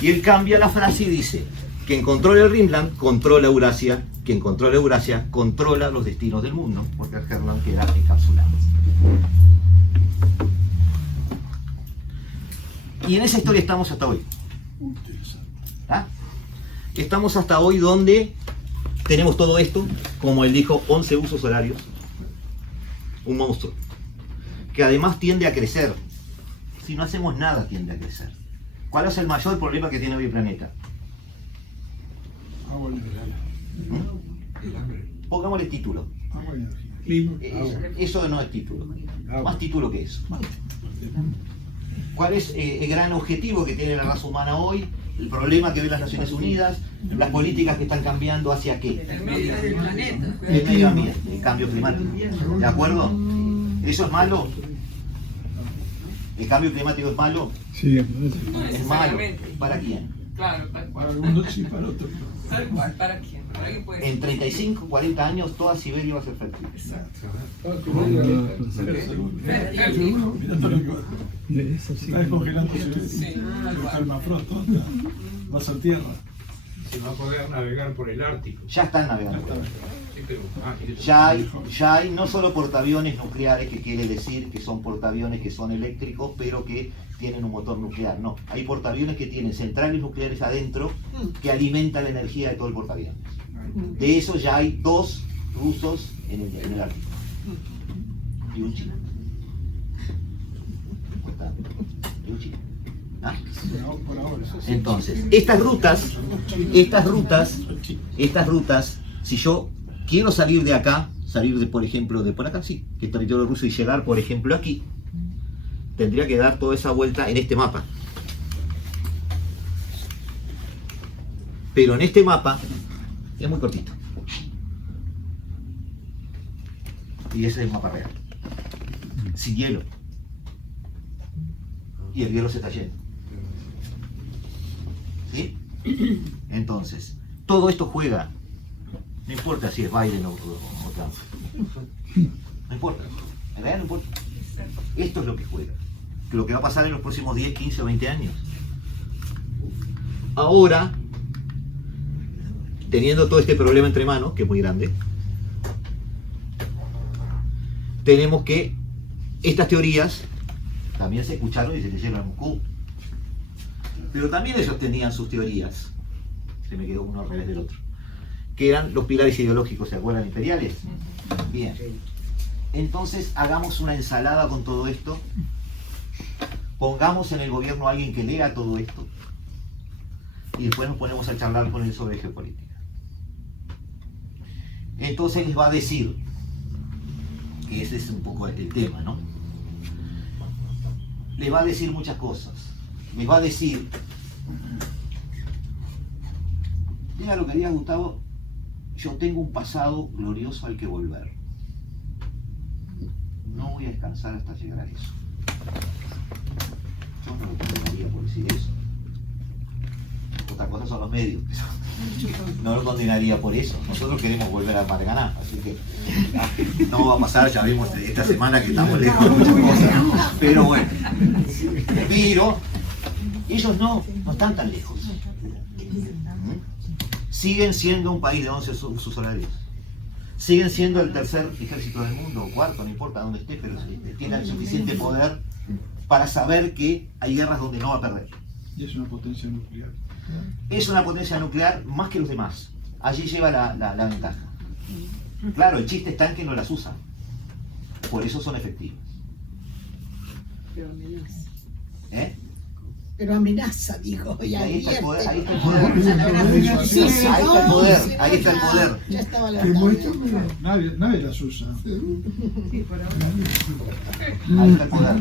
Y él cambia la frase y dice, quien controla el Rhineland controla Eurasia, quien controla Eurasia controla los destinos del mundo, porque el Herland queda encapsulado. Y en esa historia estamos hasta hoy. ¿Ah? Estamos hasta hoy donde tenemos todo esto, como él dijo, 11 usos horarios, un monstruo, que además tiende a crecer. Si no hacemos nada, tiende a crecer. ¿Cuál es el mayor problema que tiene hoy el planeta? Agua y energía. Pongámosle título. Agua y energía. Clima, agua. Eso no es título. Agua. Más título que eso. ¿Cuál es el gran objetivo que tiene la raza humana hoy? El problema que ven las Naciones Unidas, las políticas que están cambiando hacia qué? El medio del planeta. El medio ambiente, el cambio climático. ¿De acuerdo? ¿Eso es malo? ¿El cambio climático es malo? Sí, No Es malo. necesariamente. ¿Para quién? Claro, tal para cual. algunos sí, para otros. Tal cual, ¿para quién? ¿Para quién puede ser? En 35, 40 años toda Siberia va a ser fértil. Exacto. Seguro, mirando lo que va. Se está descongelando Siberia. Sí, tal Los cual. permafrost, vas a tierra. Se va a poder navegar por el Ártico. Ya están Ya navegando. está. Sí, pero, tiene que- Ya hay no solo portaaviones nucleares, que quiere decir que son portaaviones que son eléctricos, pero que tienen un motor nuclear. No, hay portaaviones que tienen centrales nucleares adentro que alimentan la energía de todo el portaaviones. De eso ya hay 2 rusos en el Ártico. Y un chino. Y un chino. ¿Ah? Por ahora. Entonces, estas rutas, si yo quiero salir de acá, salir de, por ejemplo, de por acá, sí, que es territorio ruso, y llegar, por ejemplo, aquí, tendría que dar toda esa vuelta en este mapa. Pero en este mapa es muy cortito. Y ese es el mapa real. Sin hielo. Y el hielo se está yendo. ¿Sí? Entonces, todo esto juega. No importa si es Biden o Trump. No importa. En realidad no importa. Esto es lo que juega. Lo que va a pasar en los próximos 10, 15 o 20 años. Ahora, teniendo todo este problema entre manos, que es muy grande, tenemos que estas teorías también se escucharon y se leyeron en Moscú. Pero también ellos tenían sus teorías. Se me quedó uno al revés del otro. Que eran los pilares ideológicos, ¿se acuerdan? Imperiales. Bien. Entonces hagamos una ensalada con todo esto. Pongamos en el gobierno a alguien que lea todo esto. Y después nos ponemos a charlar con él sobre geopolítica. Entonces les va a decir, que ese es un poco el tema, ¿no? Les va a decir muchas cosas. Les va a decir, diga lo que diga Gustavo, yo tengo un pasado glorioso al que volver. No voy a descansar hasta llegar a eso. Yo no lo condenaría por decir eso. Otra cosa son los medios. No lo condenaría por eso. Nosotros queremos volver a Paraná, así que no va a pasar, ya vimos esta semana que estamos lejos de muchas cosas. Pero bueno. Pero ellos no están tan lejos. Siguen siendo un país de 11 usos horarios. Siguen siendo el tercer ejército del mundo, o cuarto, no importa dónde esté, pero tienen el suficiente poder para saber que hay guerras donde no va a perder. Y es una potencia nuclear. Es una potencia nuclear más que los demás. Allí lleva la ventaja. Claro, el chiste está en que no las usan. Por eso son efectivas. Pero amenaza. ¿Eh? Pero amenaza, dijo. Y Ahí está el poder, ahí está el advierte. Sí, sí, Ahí está el no, poder, si no, ahí está el ya- poder. Ya estaba la Nadie las usa. Ahí está el poder.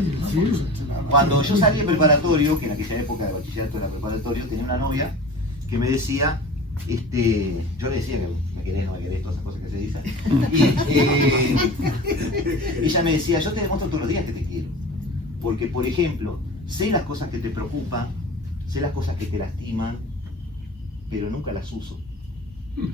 Cuando yo salí de preparatorio, que en aquella época de bachillerato era preparatorio, tenía una novia que me decía, yo le decía que me querés, no me querés, todas esas cosas que se dicen. Y ella me decía, yo te demuestro todos los días que te quiero. Porque, por ejemplo, sé las cosas que te preocupan, sé las cosas que te lastiman, pero nunca las uso. Es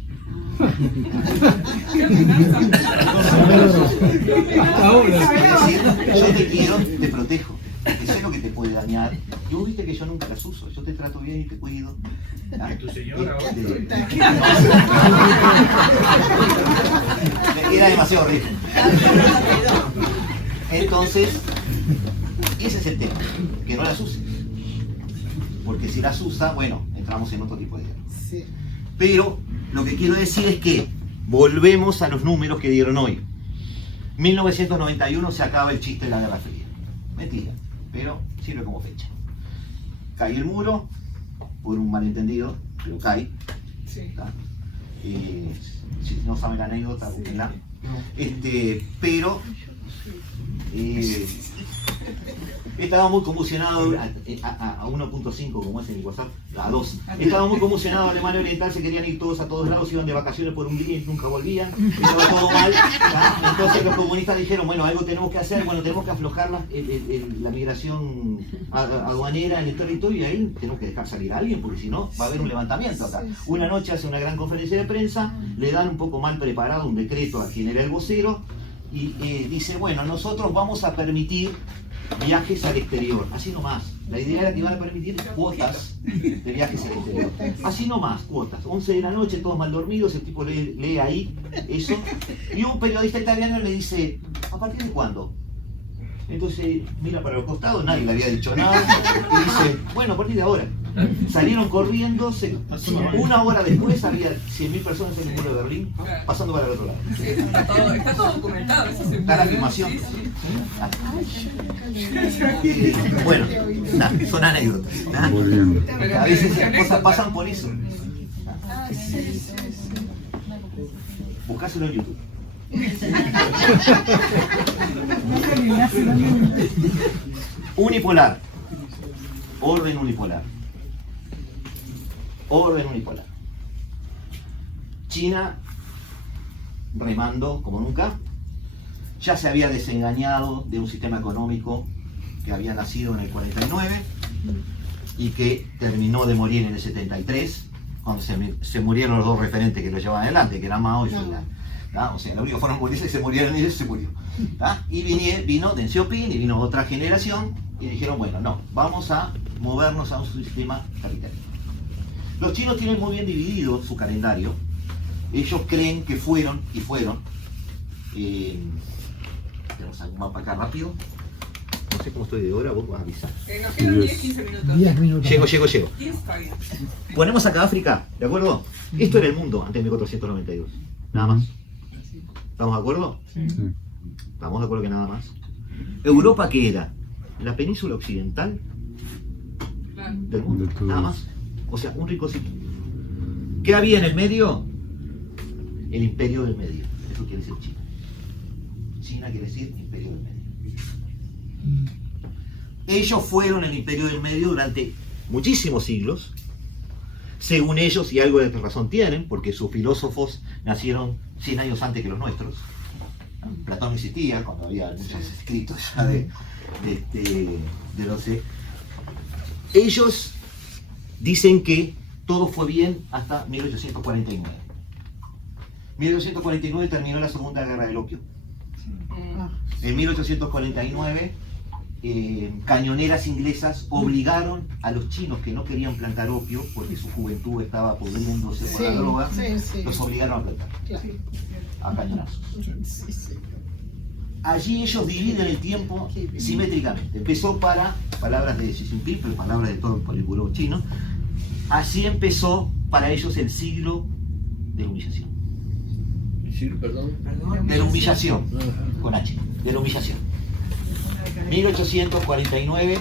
decir, yo te quiero, te protejo, que sé lo que te puede dañar. Y vos viste que yo nunca las uso, yo te trato bien y te cuido. ¿Ah? Tu señora Era demasiado rico. Entonces, ese es el tema, que no las uses. Porque si las usa, bueno, entramos en otro tipo de guerra. Sí. Pero lo que quiero decir es que volvemos a los números que dieron hoy. 1991 se acaba el chiste de la Guerra Fría. Mentira, pero sirve como fecha. Cae el muro, por un malentendido, pero cae. Sí. Si no saben la anécdota, búsquenla. Pero estaba muy convulsionado a 1.5, como es en mi WhatsApp, a 2. Estaba muy convulsionado Alemania Oriental, se querían ir todos a todos lados, iban de vacaciones por Hungría y nunca volvían, estaba todo mal. ¿Ya? Entonces los comunistas dijeron, bueno, algo tenemos que hacer, bueno, tenemos que aflojar la migración aduanera en el territorio y ahí tenemos que dejar salir a alguien, porque si no va a haber un levantamiento acá. Una noche hace una gran conferencia de prensa, le dan un poco mal preparado un decreto a quien era el vocero y dice, bueno, nosotros vamos a permitir viajes al exterior, así nomás. La idea era que iban a permitir cuotas de viajes al exterior. Así nomás, cuotas. 11 de la noche, todos mal dormidos, el tipo lee ahí eso. Y un periodista italiano le dice, ¿a partir de cuándo? Entonces mira para los costados, nadie le había dicho nada. Y dice, bueno, a partir de ahora. Salieron corriendo, una hora después había 100.000 personas en el muro de Berlín, pasando para el otro lado. Sí, está todo documentado. Está la filmación. Sí, Bueno, son anécdotas. A veces las cosas pasan por eso. Buscáselo en YouTube. Unipolar. Orden unipolar. Orden unipolar. China remando como nunca. Ya se había desengañado de un sistema económico que había nacido en el 49 y que terminó de morir en el 73, cuando se murieron los dos referentes que lo llevaban adelante, que eran Mao y Xu. O sea, lo único que fueron morirse, se murieron ellos y se murió. Y vino Deng Xiaoping y vino otra generación y dijeron, bueno, no, vamos a movernos a un sistema capitalista. Los chinos tienen muy bien dividido su calendario. Ellos creen que fueron. Tenemos algún mapa acá rápido. No sé cómo estoy de hora, vos vas a avisar. Nos quedan 10-15 minutos. 10 minutos. Llego. 15 está bien. Ponemos acá África, ¿de acuerdo? Esto era el mundo antes de 1492. Nada más. ¿Estamos de acuerdo? Sí. ¿Estamos de acuerdo que nada más? ¿Europa qué era? La península occidental Claro. del mundo. De todo. Nada más. O sea, un rico sitio. ¿Qué había en el medio? El imperio del medio. Eso quiere decir China. China quiere decir imperio del medio. Ellos fueron el imperio del medio durante muchísimos siglos. Según ellos, y algo de razón tienen, porque sus filósofos nacieron 100 años antes que los nuestros. Platón no existía, cuando había muchos escritos ya de los... Ellos dicen que todo fue bien hasta 1849. 1849 terminó la Segunda Guerra del Opio. En 1849, cañoneras inglesas obligaron a los chinos que no querían plantar opio, porque su juventud estaba pudriéndose por la droga, los obligaron a plantar, Claro. a cañonazos. Sí, sí. Allí ellos dividen el tiempo simétricamente. Empezó para, palabras de Xi Jinping, pero palabras de todo el politburó chino, así empezó para ellos el siglo de la humillación. De la humillación, con H, de la humillación. 1849,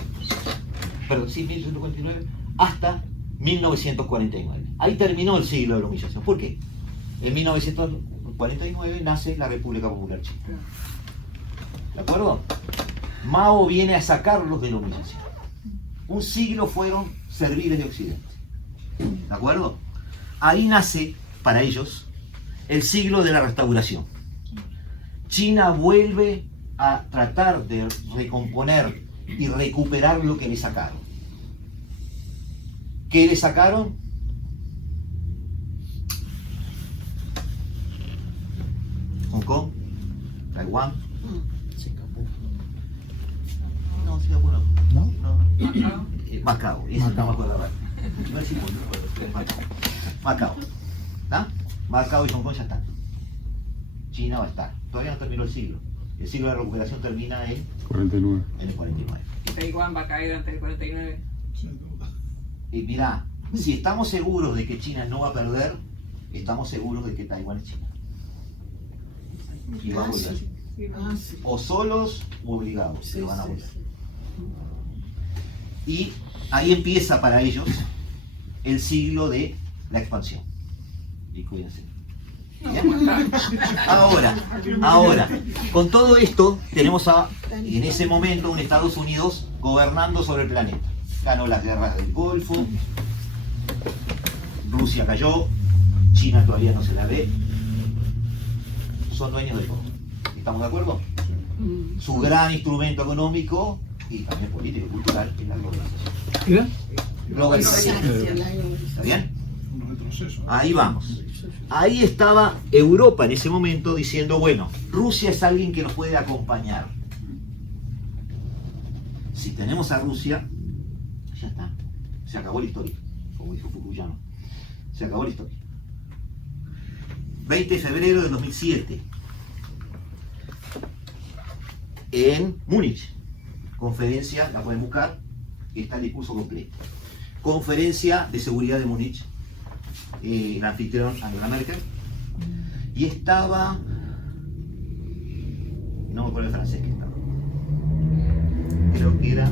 perdón, sí, 1849, hasta 1949. Ahí terminó el siglo de la humillación. ¿Por qué? En 1949 nace la República Popular China. ¿De acuerdo? Mao viene a sacarlos de la humillación. Un siglo fueron serviles de Occidente. ¿De acuerdo? Ahí nace, para ellos, el siglo de la restauración. China vuelve a tratar de recomponer y recuperar lo que le sacaron. ¿Qué le sacaron? Hong Kong, Taiwán, no, Singapur no. ¿No? Macao, ese Macao. no me acuerdo ahora. No es Singapur, Macao. ¿Está? Macao y Hong Kong ya están. China va a estar. Todavía no terminó el siglo. El siglo de recuperación termina en 49. el 49. Taiwán va a caer antes del 49. Y mirá, si estamos seguros de que China no va a perder, estamos seguros de que Taiwán es China. Y va a volver. Sí. O solos o obligados, Sí, pero van a sí, volver. sí. Y ahí empieza para ellos el siglo de la expansión. Y cuídense. Ahora, con todo esto, tenemos en ese momento un Estados Unidos gobernando sobre el planeta. Ganó las guerras del Golfo, Rusia cayó, China todavía no se la ve. Son dueños de todo. ¿Estamos de acuerdo? Su gran instrumento económico y también político y cultural es la globalización. Globalización. ¿Está bien? Un retroceso. Ahí vamos. Ahí estaba Europa en ese momento diciendo, bueno, Rusia es alguien que nos puede acompañar. Si tenemos a Rusia, ya está. Se acabó la historia, como dijo Fukuyama. Se acabó la historia. 20 de febrero de 2007. En Múnich. Conferencia, la pueden buscar, está el discurso completo. Conferencia de seguridad de Múnich. El anfitrión Angela Merkel. Y estaba... No me acuerdo el francés que estaba. Creo que era...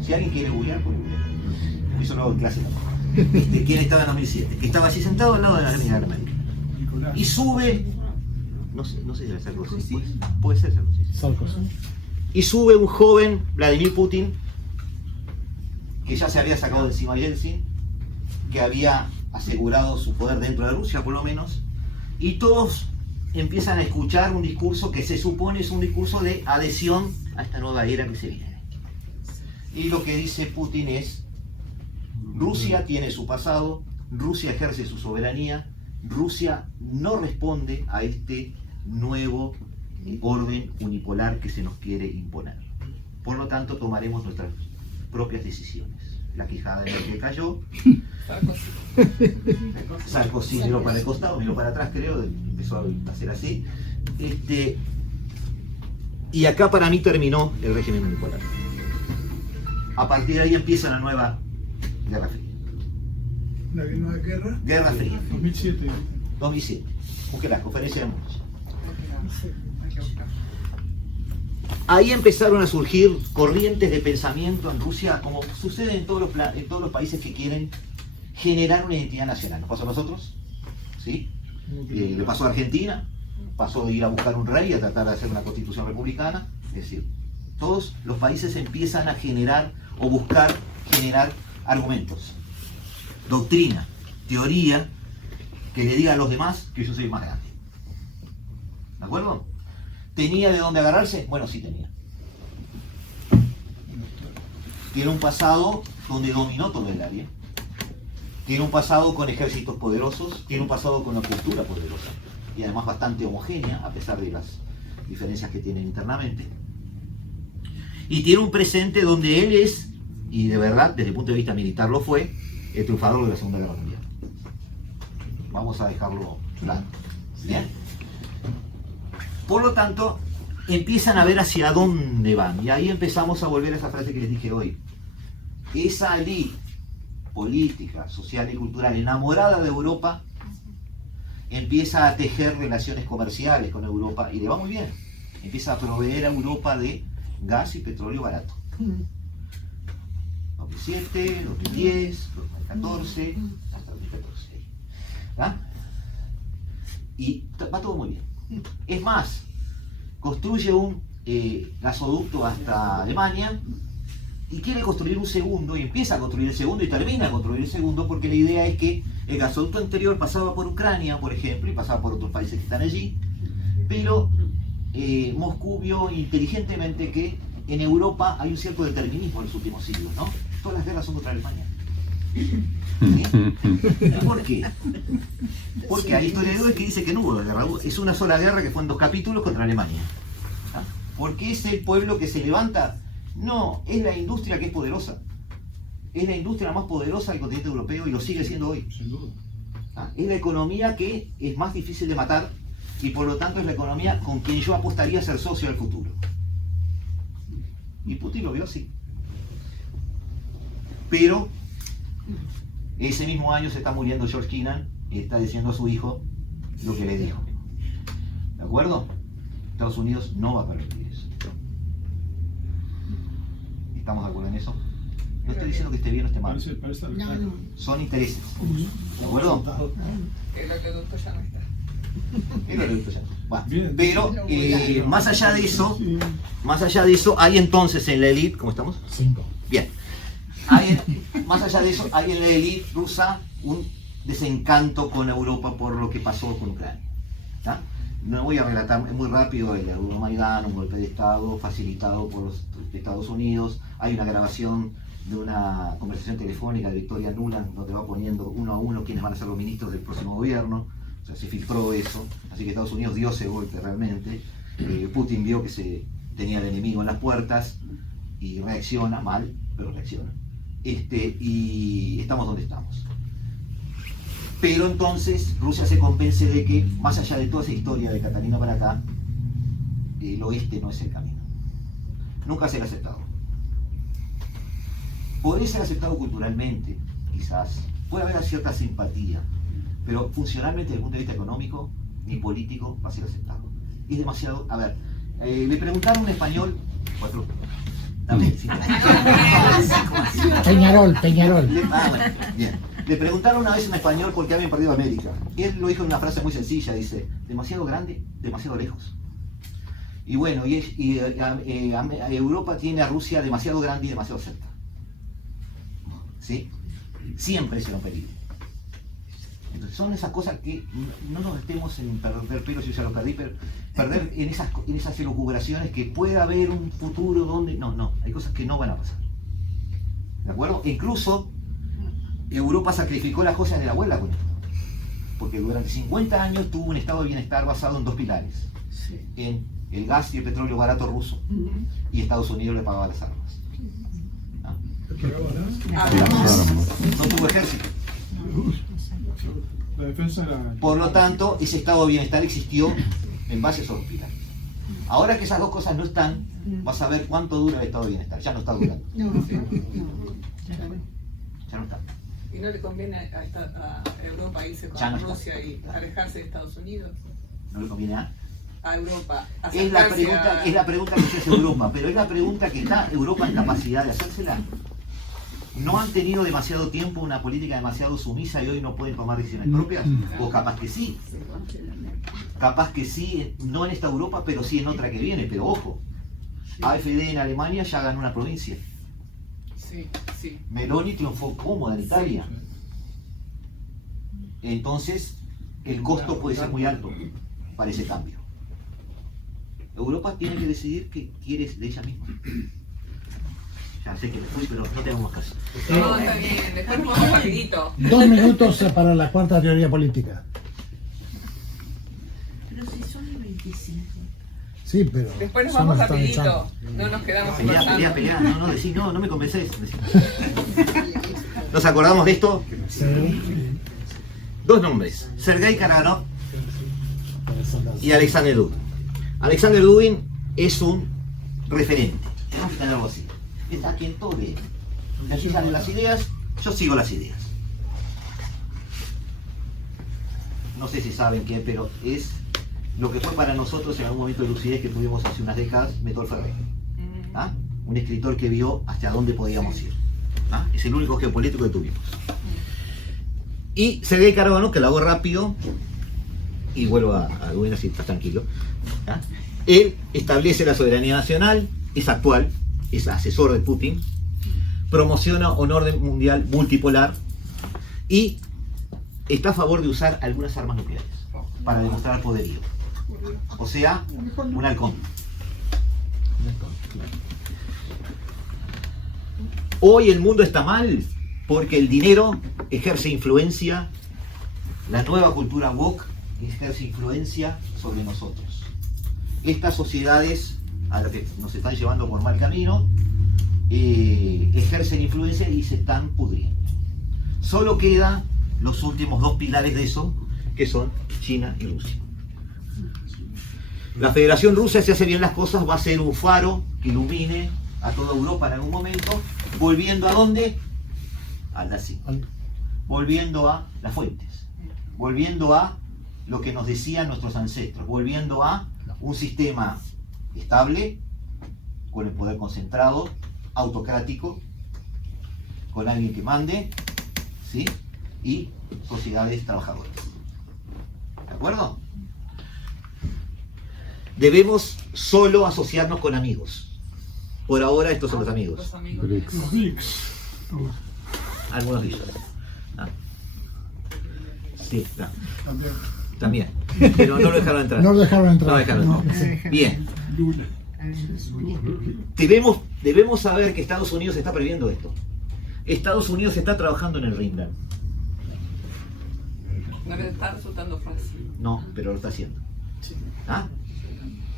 Si alguien quiere googlear, pues googlear. Eso lo hago en clase. ¿Quién estaba en 2007? Que estaba así sentado al lado de la Angela Merkel. Nicolás. Y sube... No sé si era Sarkozy. Puede ser Sarkozy. Sarkozy. Y sube un joven, Vladimir Putin, que ya se había sacado de encima a Yeltsin, que había asegurado su poder dentro de Rusia, por lo menos, y todos empiezan a escuchar un discurso que se supone es un discurso de adhesión a esta nueva era que se viene. Y lo que dice Putin es, Rusia tiene su pasado, Rusia ejerce su soberanía, Rusia no responde a este nuevo orden unipolar que se nos quiere imponer. Por lo tanto, tomaremos nuestras propias decisiones. La quijada de Merkel cayó. Sarkozy miró para el costado, miró para atrás, creo, empezó a hacer así. Y acá para mí terminó el régimen unipolar. A partir de ahí empieza la nueva Guerra Fría. ¿La nueva guerra? Guerra Fría, 2007. 2007. Busque la conferencia de Múnich. Ahí empezaron a surgir corrientes de pensamiento en Rusia, como sucede en todos los países que quieren generar una identidad nacional. ¿Nos pasó a nosotros? ¿Sí? Le pasó a Argentina, pasó de ir a buscar un rey a tratar de hacer una constitución republicana. Es decir, todos los países empiezan a generar o buscar generar argumentos, doctrina, teoría, que le diga a los demás que yo soy más grande. ¿De acuerdo? ¿Tenía de dónde agarrarse? Bueno, sí tenía. Tiene un pasado donde dominó todo el área. Tiene un pasado con ejércitos poderosos. Tiene un pasado con una cultura poderosa. Y además bastante homogénea, a pesar de las diferencias que tienen internamente. Y tiene un presente donde él es, y de verdad, desde el punto de vista militar lo fue, el triunfador de la Segunda Guerra Mundial. Vamos a dejarlo claro. ¿Bien? Por lo tanto, empiezan a ver hacia dónde van. Y ahí empezamos a volver a esa frase que les dije hoy. Esa élite política, social y cultural enamorada de Europa empieza a tejer relaciones comerciales con Europa y le va muy bien. Empieza a proveer a Europa de gas y petróleo barato. 2007, 2010, 2014, hasta 2014. ¿Ah? Y va todo muy bien. Es más, construye un gasoducto hasta Alemania y quiere construir un segundo, y empieza a construir el segundo, y termina a construir el segundo, porque la idea es que el gasoducto anterior pasaba por Ucrania, por ejemplo, y pasaba por otros países que están allí, pero Moscú vio inteligentemente que en Europa hay un cierto determinismo en los últimos siglos, ¿no? Todas las guerras son contra Alemania. ¿Sí? ¿Por qué? Porque hay historiadores que dicen que no hubo guerra, es una sola guerra que fue en 2 capítulos contra Alemania. ¿Ah? ¿Por qué es el pueblo que se levanta? No, es la industria que es poderosa. Es la industria más poderosa del continente europeo y lo sigue siendo hoy. Sin duda. ¿Ah? Es la economía que es más difícil de matar y por lo tanto es la economía con quien yo apostaría a ser socio al futuro. Y Putin lo vio así. Pero ese mismo año se está muriendo George Kennan y está diciendo a su hijo lo que le dijo. ¿De acuerdo? Estados Unidos no va a permitir eso. ¿Estamos de acuerdo en eso? No estoy diciendo que esté bien o esté mal. Parece No, no. Son intereses. ¿De acuerdo? El oleoducto ya no está. El oleoducto ya. Bueno, Bien. pero más allá de eso, hay entonces en la élite, ¿cómo estamos? 5. Bien. Más allá de eso, hay en la élite rusa un desencanto con Europa por lo que pasó con Ucrania. ¿Tá? No voy a relatar, es muy rápido el Euromaidán, un golpe de Estado facilitado por los Estados Unidos. Hay una grabación de una conversación telefónica de Victoria Nuland donde va poniendo uno a uno quiénes van a ser los ministros del próximo gobierno. O sea, se filtró eso, así que Estados Unidos dio ese golpe realmente. Putin vio que se tenía el enemigo en las puertas y reacciona mal, pero reacciona. Y estamos donde estamos. Pero entonces Rusia se convence de que, más allá de toda esa historia de Catalina para acá, el oeste no es el camino. Nunca será aceptado. Podría ser aceptado culturalmente, quizás. Puede haber cierta simpatía, pero funcionalmente, desde el punto de vista económico ni político, va a ser aceptado. Es demasiado. A ver, le preguntaron a un español. 4. Dame, 5. Peñarol. Bueno, bien. Le preguntaron una vez a un español por qué habían perdido América. Y él lo dijo en una frase muy sencilla: dice, demasiado grande, demasiado lejos. Y bueno, Europa tiene a Rusia demasiado grande y demasiado cerca. ¿Sí? Siempre será un peligro. Entonces son esas cosas que no nos estemos en perder pelo, si yo ya lo perdí, pero perder en esas elucubraciones que puede haber un futuro donde... No, hay cosas que no van a pasar. ¿De acuerdo? Incluso Europa sacrificó las cosas de la abuela con esto. Porque durante 50 años tuvo un estado de bienestar basado en 2 pilares. En el gas y el petróleo barato ruso. Y Estados Unidos le pagaba las armas. No tuvo ejército. La defensa era... Por lo tanto, ese estado de bienestar existió en base a esos 2 pilares. Ahora que esas 2 cosas no están, vas a ver cuánto dura el estado de bienestar. Ya no está durando. No. Ya no está. ¿Y no le conviene a Europa irse Ya no con está. Rusia y alejarse de Estados Unidos? ¿No le conviene a? A Europa. Es la pregunta que se hace Europa, pero es la pregunta que está Europa en capacidad de hacérsela. ¿No han tenido demasiado tiempo una política demasiado sumisa y hoy no pueden tomar decisiones propias? O capaz que sí. Capaz que sí, no en esta Europa, pero sí en otra que viene. Pero ojo, AfD en Alemania ya ganó una provincia. Sí. Meloni triunfó cómoda en Italia. Entonces, el costo puede ser muy alto para ese cambio. Europa tiene que decidir qué quiere de ella misma. Ya sé que me fui, pero no tenemos más caso. No, está bien. Después nos vamos rapidito. 2 minutos para la 4ª teoría política. Pero si son 25. Sí, pero... Después nos eso vamos están rapidito. echando. No nos quedamos Pelea. No me convencés. ¿Nos acordamos de esto? Sí. 2 nombres: Sergei Karaganov y Alexander Dugin. Alexander Dugin es un referente. Tenemos que tenerlo así. Es a quien todo lee. Aquí salen las ideas, yo sigo las ideas. No sé si saben qué, pero es lo que fue para nosotros en algún momento de lucidez que tuvimos hace unas décadas, Méthode Ferré. ¿Ah? Un escritor que vio hacia dónde podíamos ir. ¿Ah? Es el único geopolítico que tuvimos. Y Sergei Karaganov, que lo hago rápido, y vuelvo a Dugin así, estás tranquilo. ¿Ah? Él establece la soberanía nacional, es actual, es asesor de Putin, promociona un orden mundial multipolar y está a favor de usar algunas armas nucleares para demostrar poderío. O sea, un halcón. Hoy el mundo está mal porque el dinero ejerce influencia, la nueva cultura woke ejerce influencia sobre nosotros. Estas sociedades a las que nos están llevando por mal camino ejercen influencia y se están pudriendo. Solo quedan los últimos dos pilares de eso, que son China y Rusia. La Federación Rusa, si hace bien las cosas, va a ser un faro que ilumine a toda Europa en algún momento, volviendo ¿a dónde? A la cima. Volviendo a las fuentes, volviendo a lo que nos decían nuestros ancestros, volviendo a un sistema estable, con el poder concentrado, autocrático, con alguien que mande, ¿sí? Y sociedades trabajadoras. ¿De acuerdo? Debemos solo asociarnos con amigos. Por ahora estos son los amigos. Los amigos. Los BRICS. Algunos de ellos. Ah. Sí, no. También. También. Pero no lo dejaron entrar. No lo dejaron entrar. No lo dejaron No. entrar. Bien. Lula. Debemos saber que Estados Unidos está previendo esto. Estados Unidos está trabajando en el Rindan. No le está resultando fácil. No, pero lo está haciendo. ¿Ah?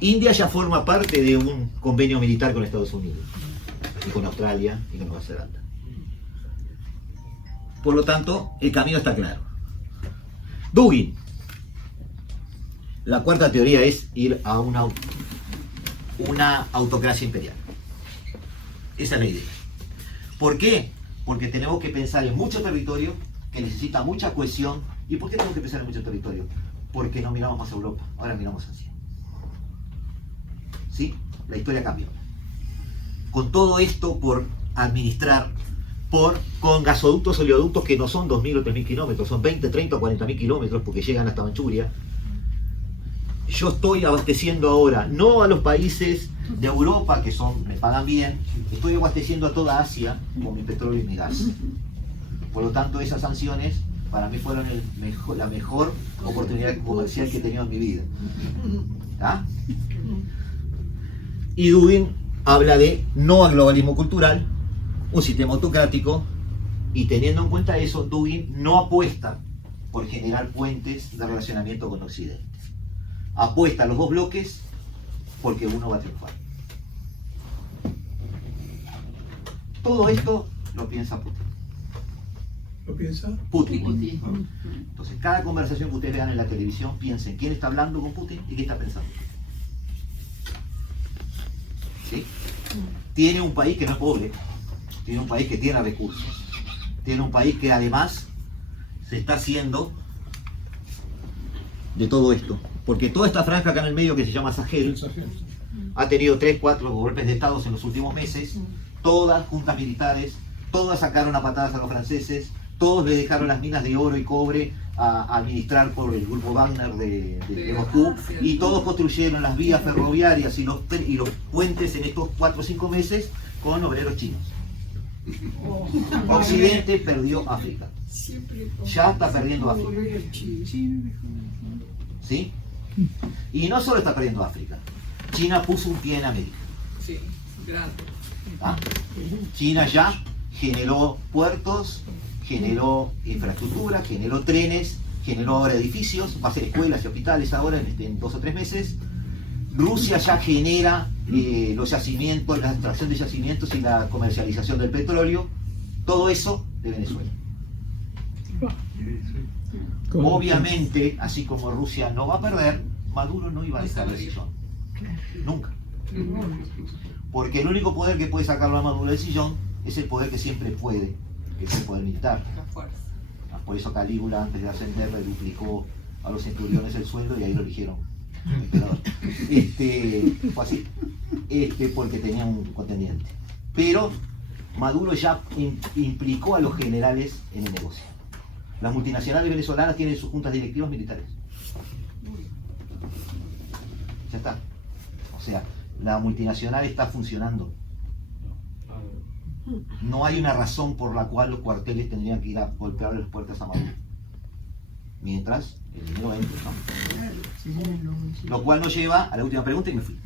India ya forma parte de un convenio militar con Estados Unidos, y con Australia y con Nueva Zelanda. Por lo tanto, el camino está claro. Dugin. La cuarta teoría es ir a una autocracia imperial. Esa es la idea. ¿Por qué? Porque tenemos que pensar en mucho territorio, que necesita mucha cohesión. ¿Y por qué tenemos que pensar en mucho territorio? Porque no miramos más a Europa, ahora miramos Asia. ¿Sí? La historia cambió. Con todo esto por administrar, con gasoductos o oleoductos que no son 2.000 o 3.000 kilómetros, son 20, 30 o 40.000 kilómetros porque llegan hasta Manchuria. Yo estoy abasteciendo ahora, no a los países de Europa que me pagan bien, estoy abasteciendo a toda Asia con mi petróleo y mi gas. Por lo tanto, esas sanciones para mí fueron la mejor oportunidad comercial que he tenido en mi vida. ¿Ah? Y Dugin habla de no al globalismo cultural, un sistema autocrático, y teniendo en cuenta eso, Dugin no apuesta por generar puentes de relacionamiento con Occidente. Apuesta a los dos bloques porque uno va a triunfar. Todo esto lo piensa Putin. ¿Lo piensa? Putin. Entonces, cada conversación que ustedes vean en la televisión, piensen quién está hablando con Putin y qué está pensando. ¿Sí? Tiene un país que no es pobre, tiene un país que tiene recursos, tiene un país que además se está haciendo de todo esto. Porque toda esta franja acá en el medio que se llama Sahel ha tenido 3, 4 golpes de estado en los últimos meses, todas juntas militares, todas sacaron a patadas a los franceses, todos le dejaron las minas de oro y cobre a administrar por el grupo Wagner de Moscú, y todos construyeron las vías ferroviarias y los puentes en estos 4 o 5 meses con obreros chinos. Occidente perdió África. Ya está perdiendo África. ¿Sí? Y no solo está perdiendo África. China puso un pie en América. Sí, grande. ¿Ah? China ya generó puertos, generó infraestructura, generó trenes, generó ahora edificios, va a ser escuelas y hospitales ahora en 2 o 3 meses. Rusia ya genera los yacimientos, la extracción de yacimientos y la comercialización del petróleo. Todo eso de Venezuela. Obviamente, así como Rusia no va a perder, Maduro no iba a dejar el sillón. Nunca. Porque el único poder que puede sacarlo a Maduro del sillón es el poder que siempre puede, que es el poder militar. La fuerza. Por eso Calígula, antes de ascender, le duplicó a los centuriones el sueldo y ahí lo eligieron emperador. Fue así. Porque tenía un contendiente. Pero Maduro ya implicó a los generales en el negocio. Las multinacionales venezolanas tienen sus juntas directivas militares. Ya está. O sea, la multinacional está funcionando. no hay una razón por la cual los cuarteles tendrían que ir a golpear las puertas a Maduro. Mientras el dinero entre, ¿no? Lo cual nos lleva a la última pregunta y me fui.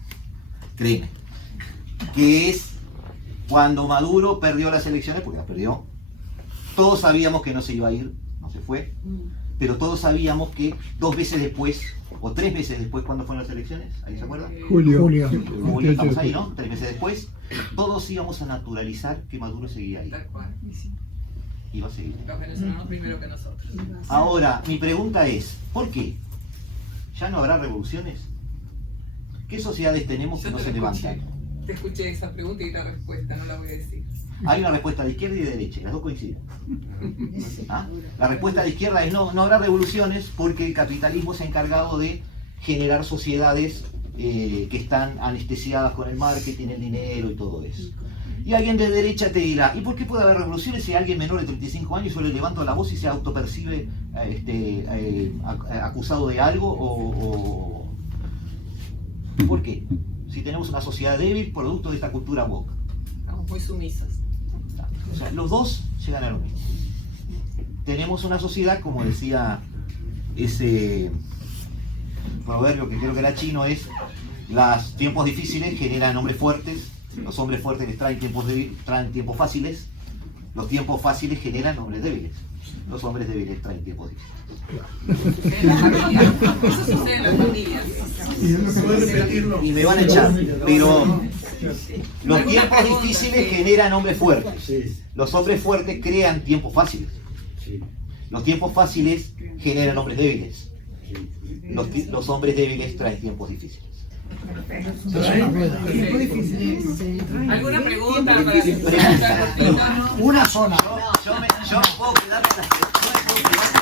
Créeme. Que es cuando Maduro perdió las elecciones, porque las perdió, todos sabíamos que no se iba a ir, no se fue, pero todos sabíamos que 2 veces después, o 3 veces después, ¿cuándo fueron las elecciones? ¿Alguien se acuerda? Julio. Julio, estamos ahí, ¿no? 3 meses después, todos íbamos a naturalizar que Maduro seguía ahí. Tal cual. Iba a seguir. Los venezolanos primero que nosotros. Ahora, mi pregunta es, ¿por qué? ¿Ya no habrá revoluciones? ¿Qué sociedades tenemos que Yo no te se la levantan? escuché. Te escuché esa pregunta y la respuesta, no la voy a decir. Hay una respuesta de izquierda y de derecha, las dos coinciden. ¿Ah? La respuesta de izquierda es no habrá revoluciones porque el capitalismo se ha encargado de generar sociedades que están anestesiadas con el marketing, el dinero y todo eso. Y alguien de derecha te dirá, ¿y por qué puede haber revoluciones si alguien menor de 35 años solo levanta la voz y se autopercibe acusado de algo? ¿Por qué? Si tenemos una sociedad débil producto de esta cultura woke. Estamos muy sumisos. O sea, los dos llegan a lo mismo. Tenemos una sociedad, como decía ese proverbio que creo que era chino, es los tiempos difíciles generan hombres fuertes, los hombres fuertes les traen traen tiempos fáciles, los tiempos fáciles generan hombres débiles, los hombres débiles traen tiempos difíciles. En la familia. Eso sucede en las familias. Y me van a echar, pero los tiempos difíciles generan hombres fuertes. Los hombres fuertes crean tiempos fáciles. Los tiempos fáciles generan hombres débiles. Los hombres débiles traen tiempos difíciles. ¿Alguna pregunta para Una sola. Yo me puedo quedar con las preguntas.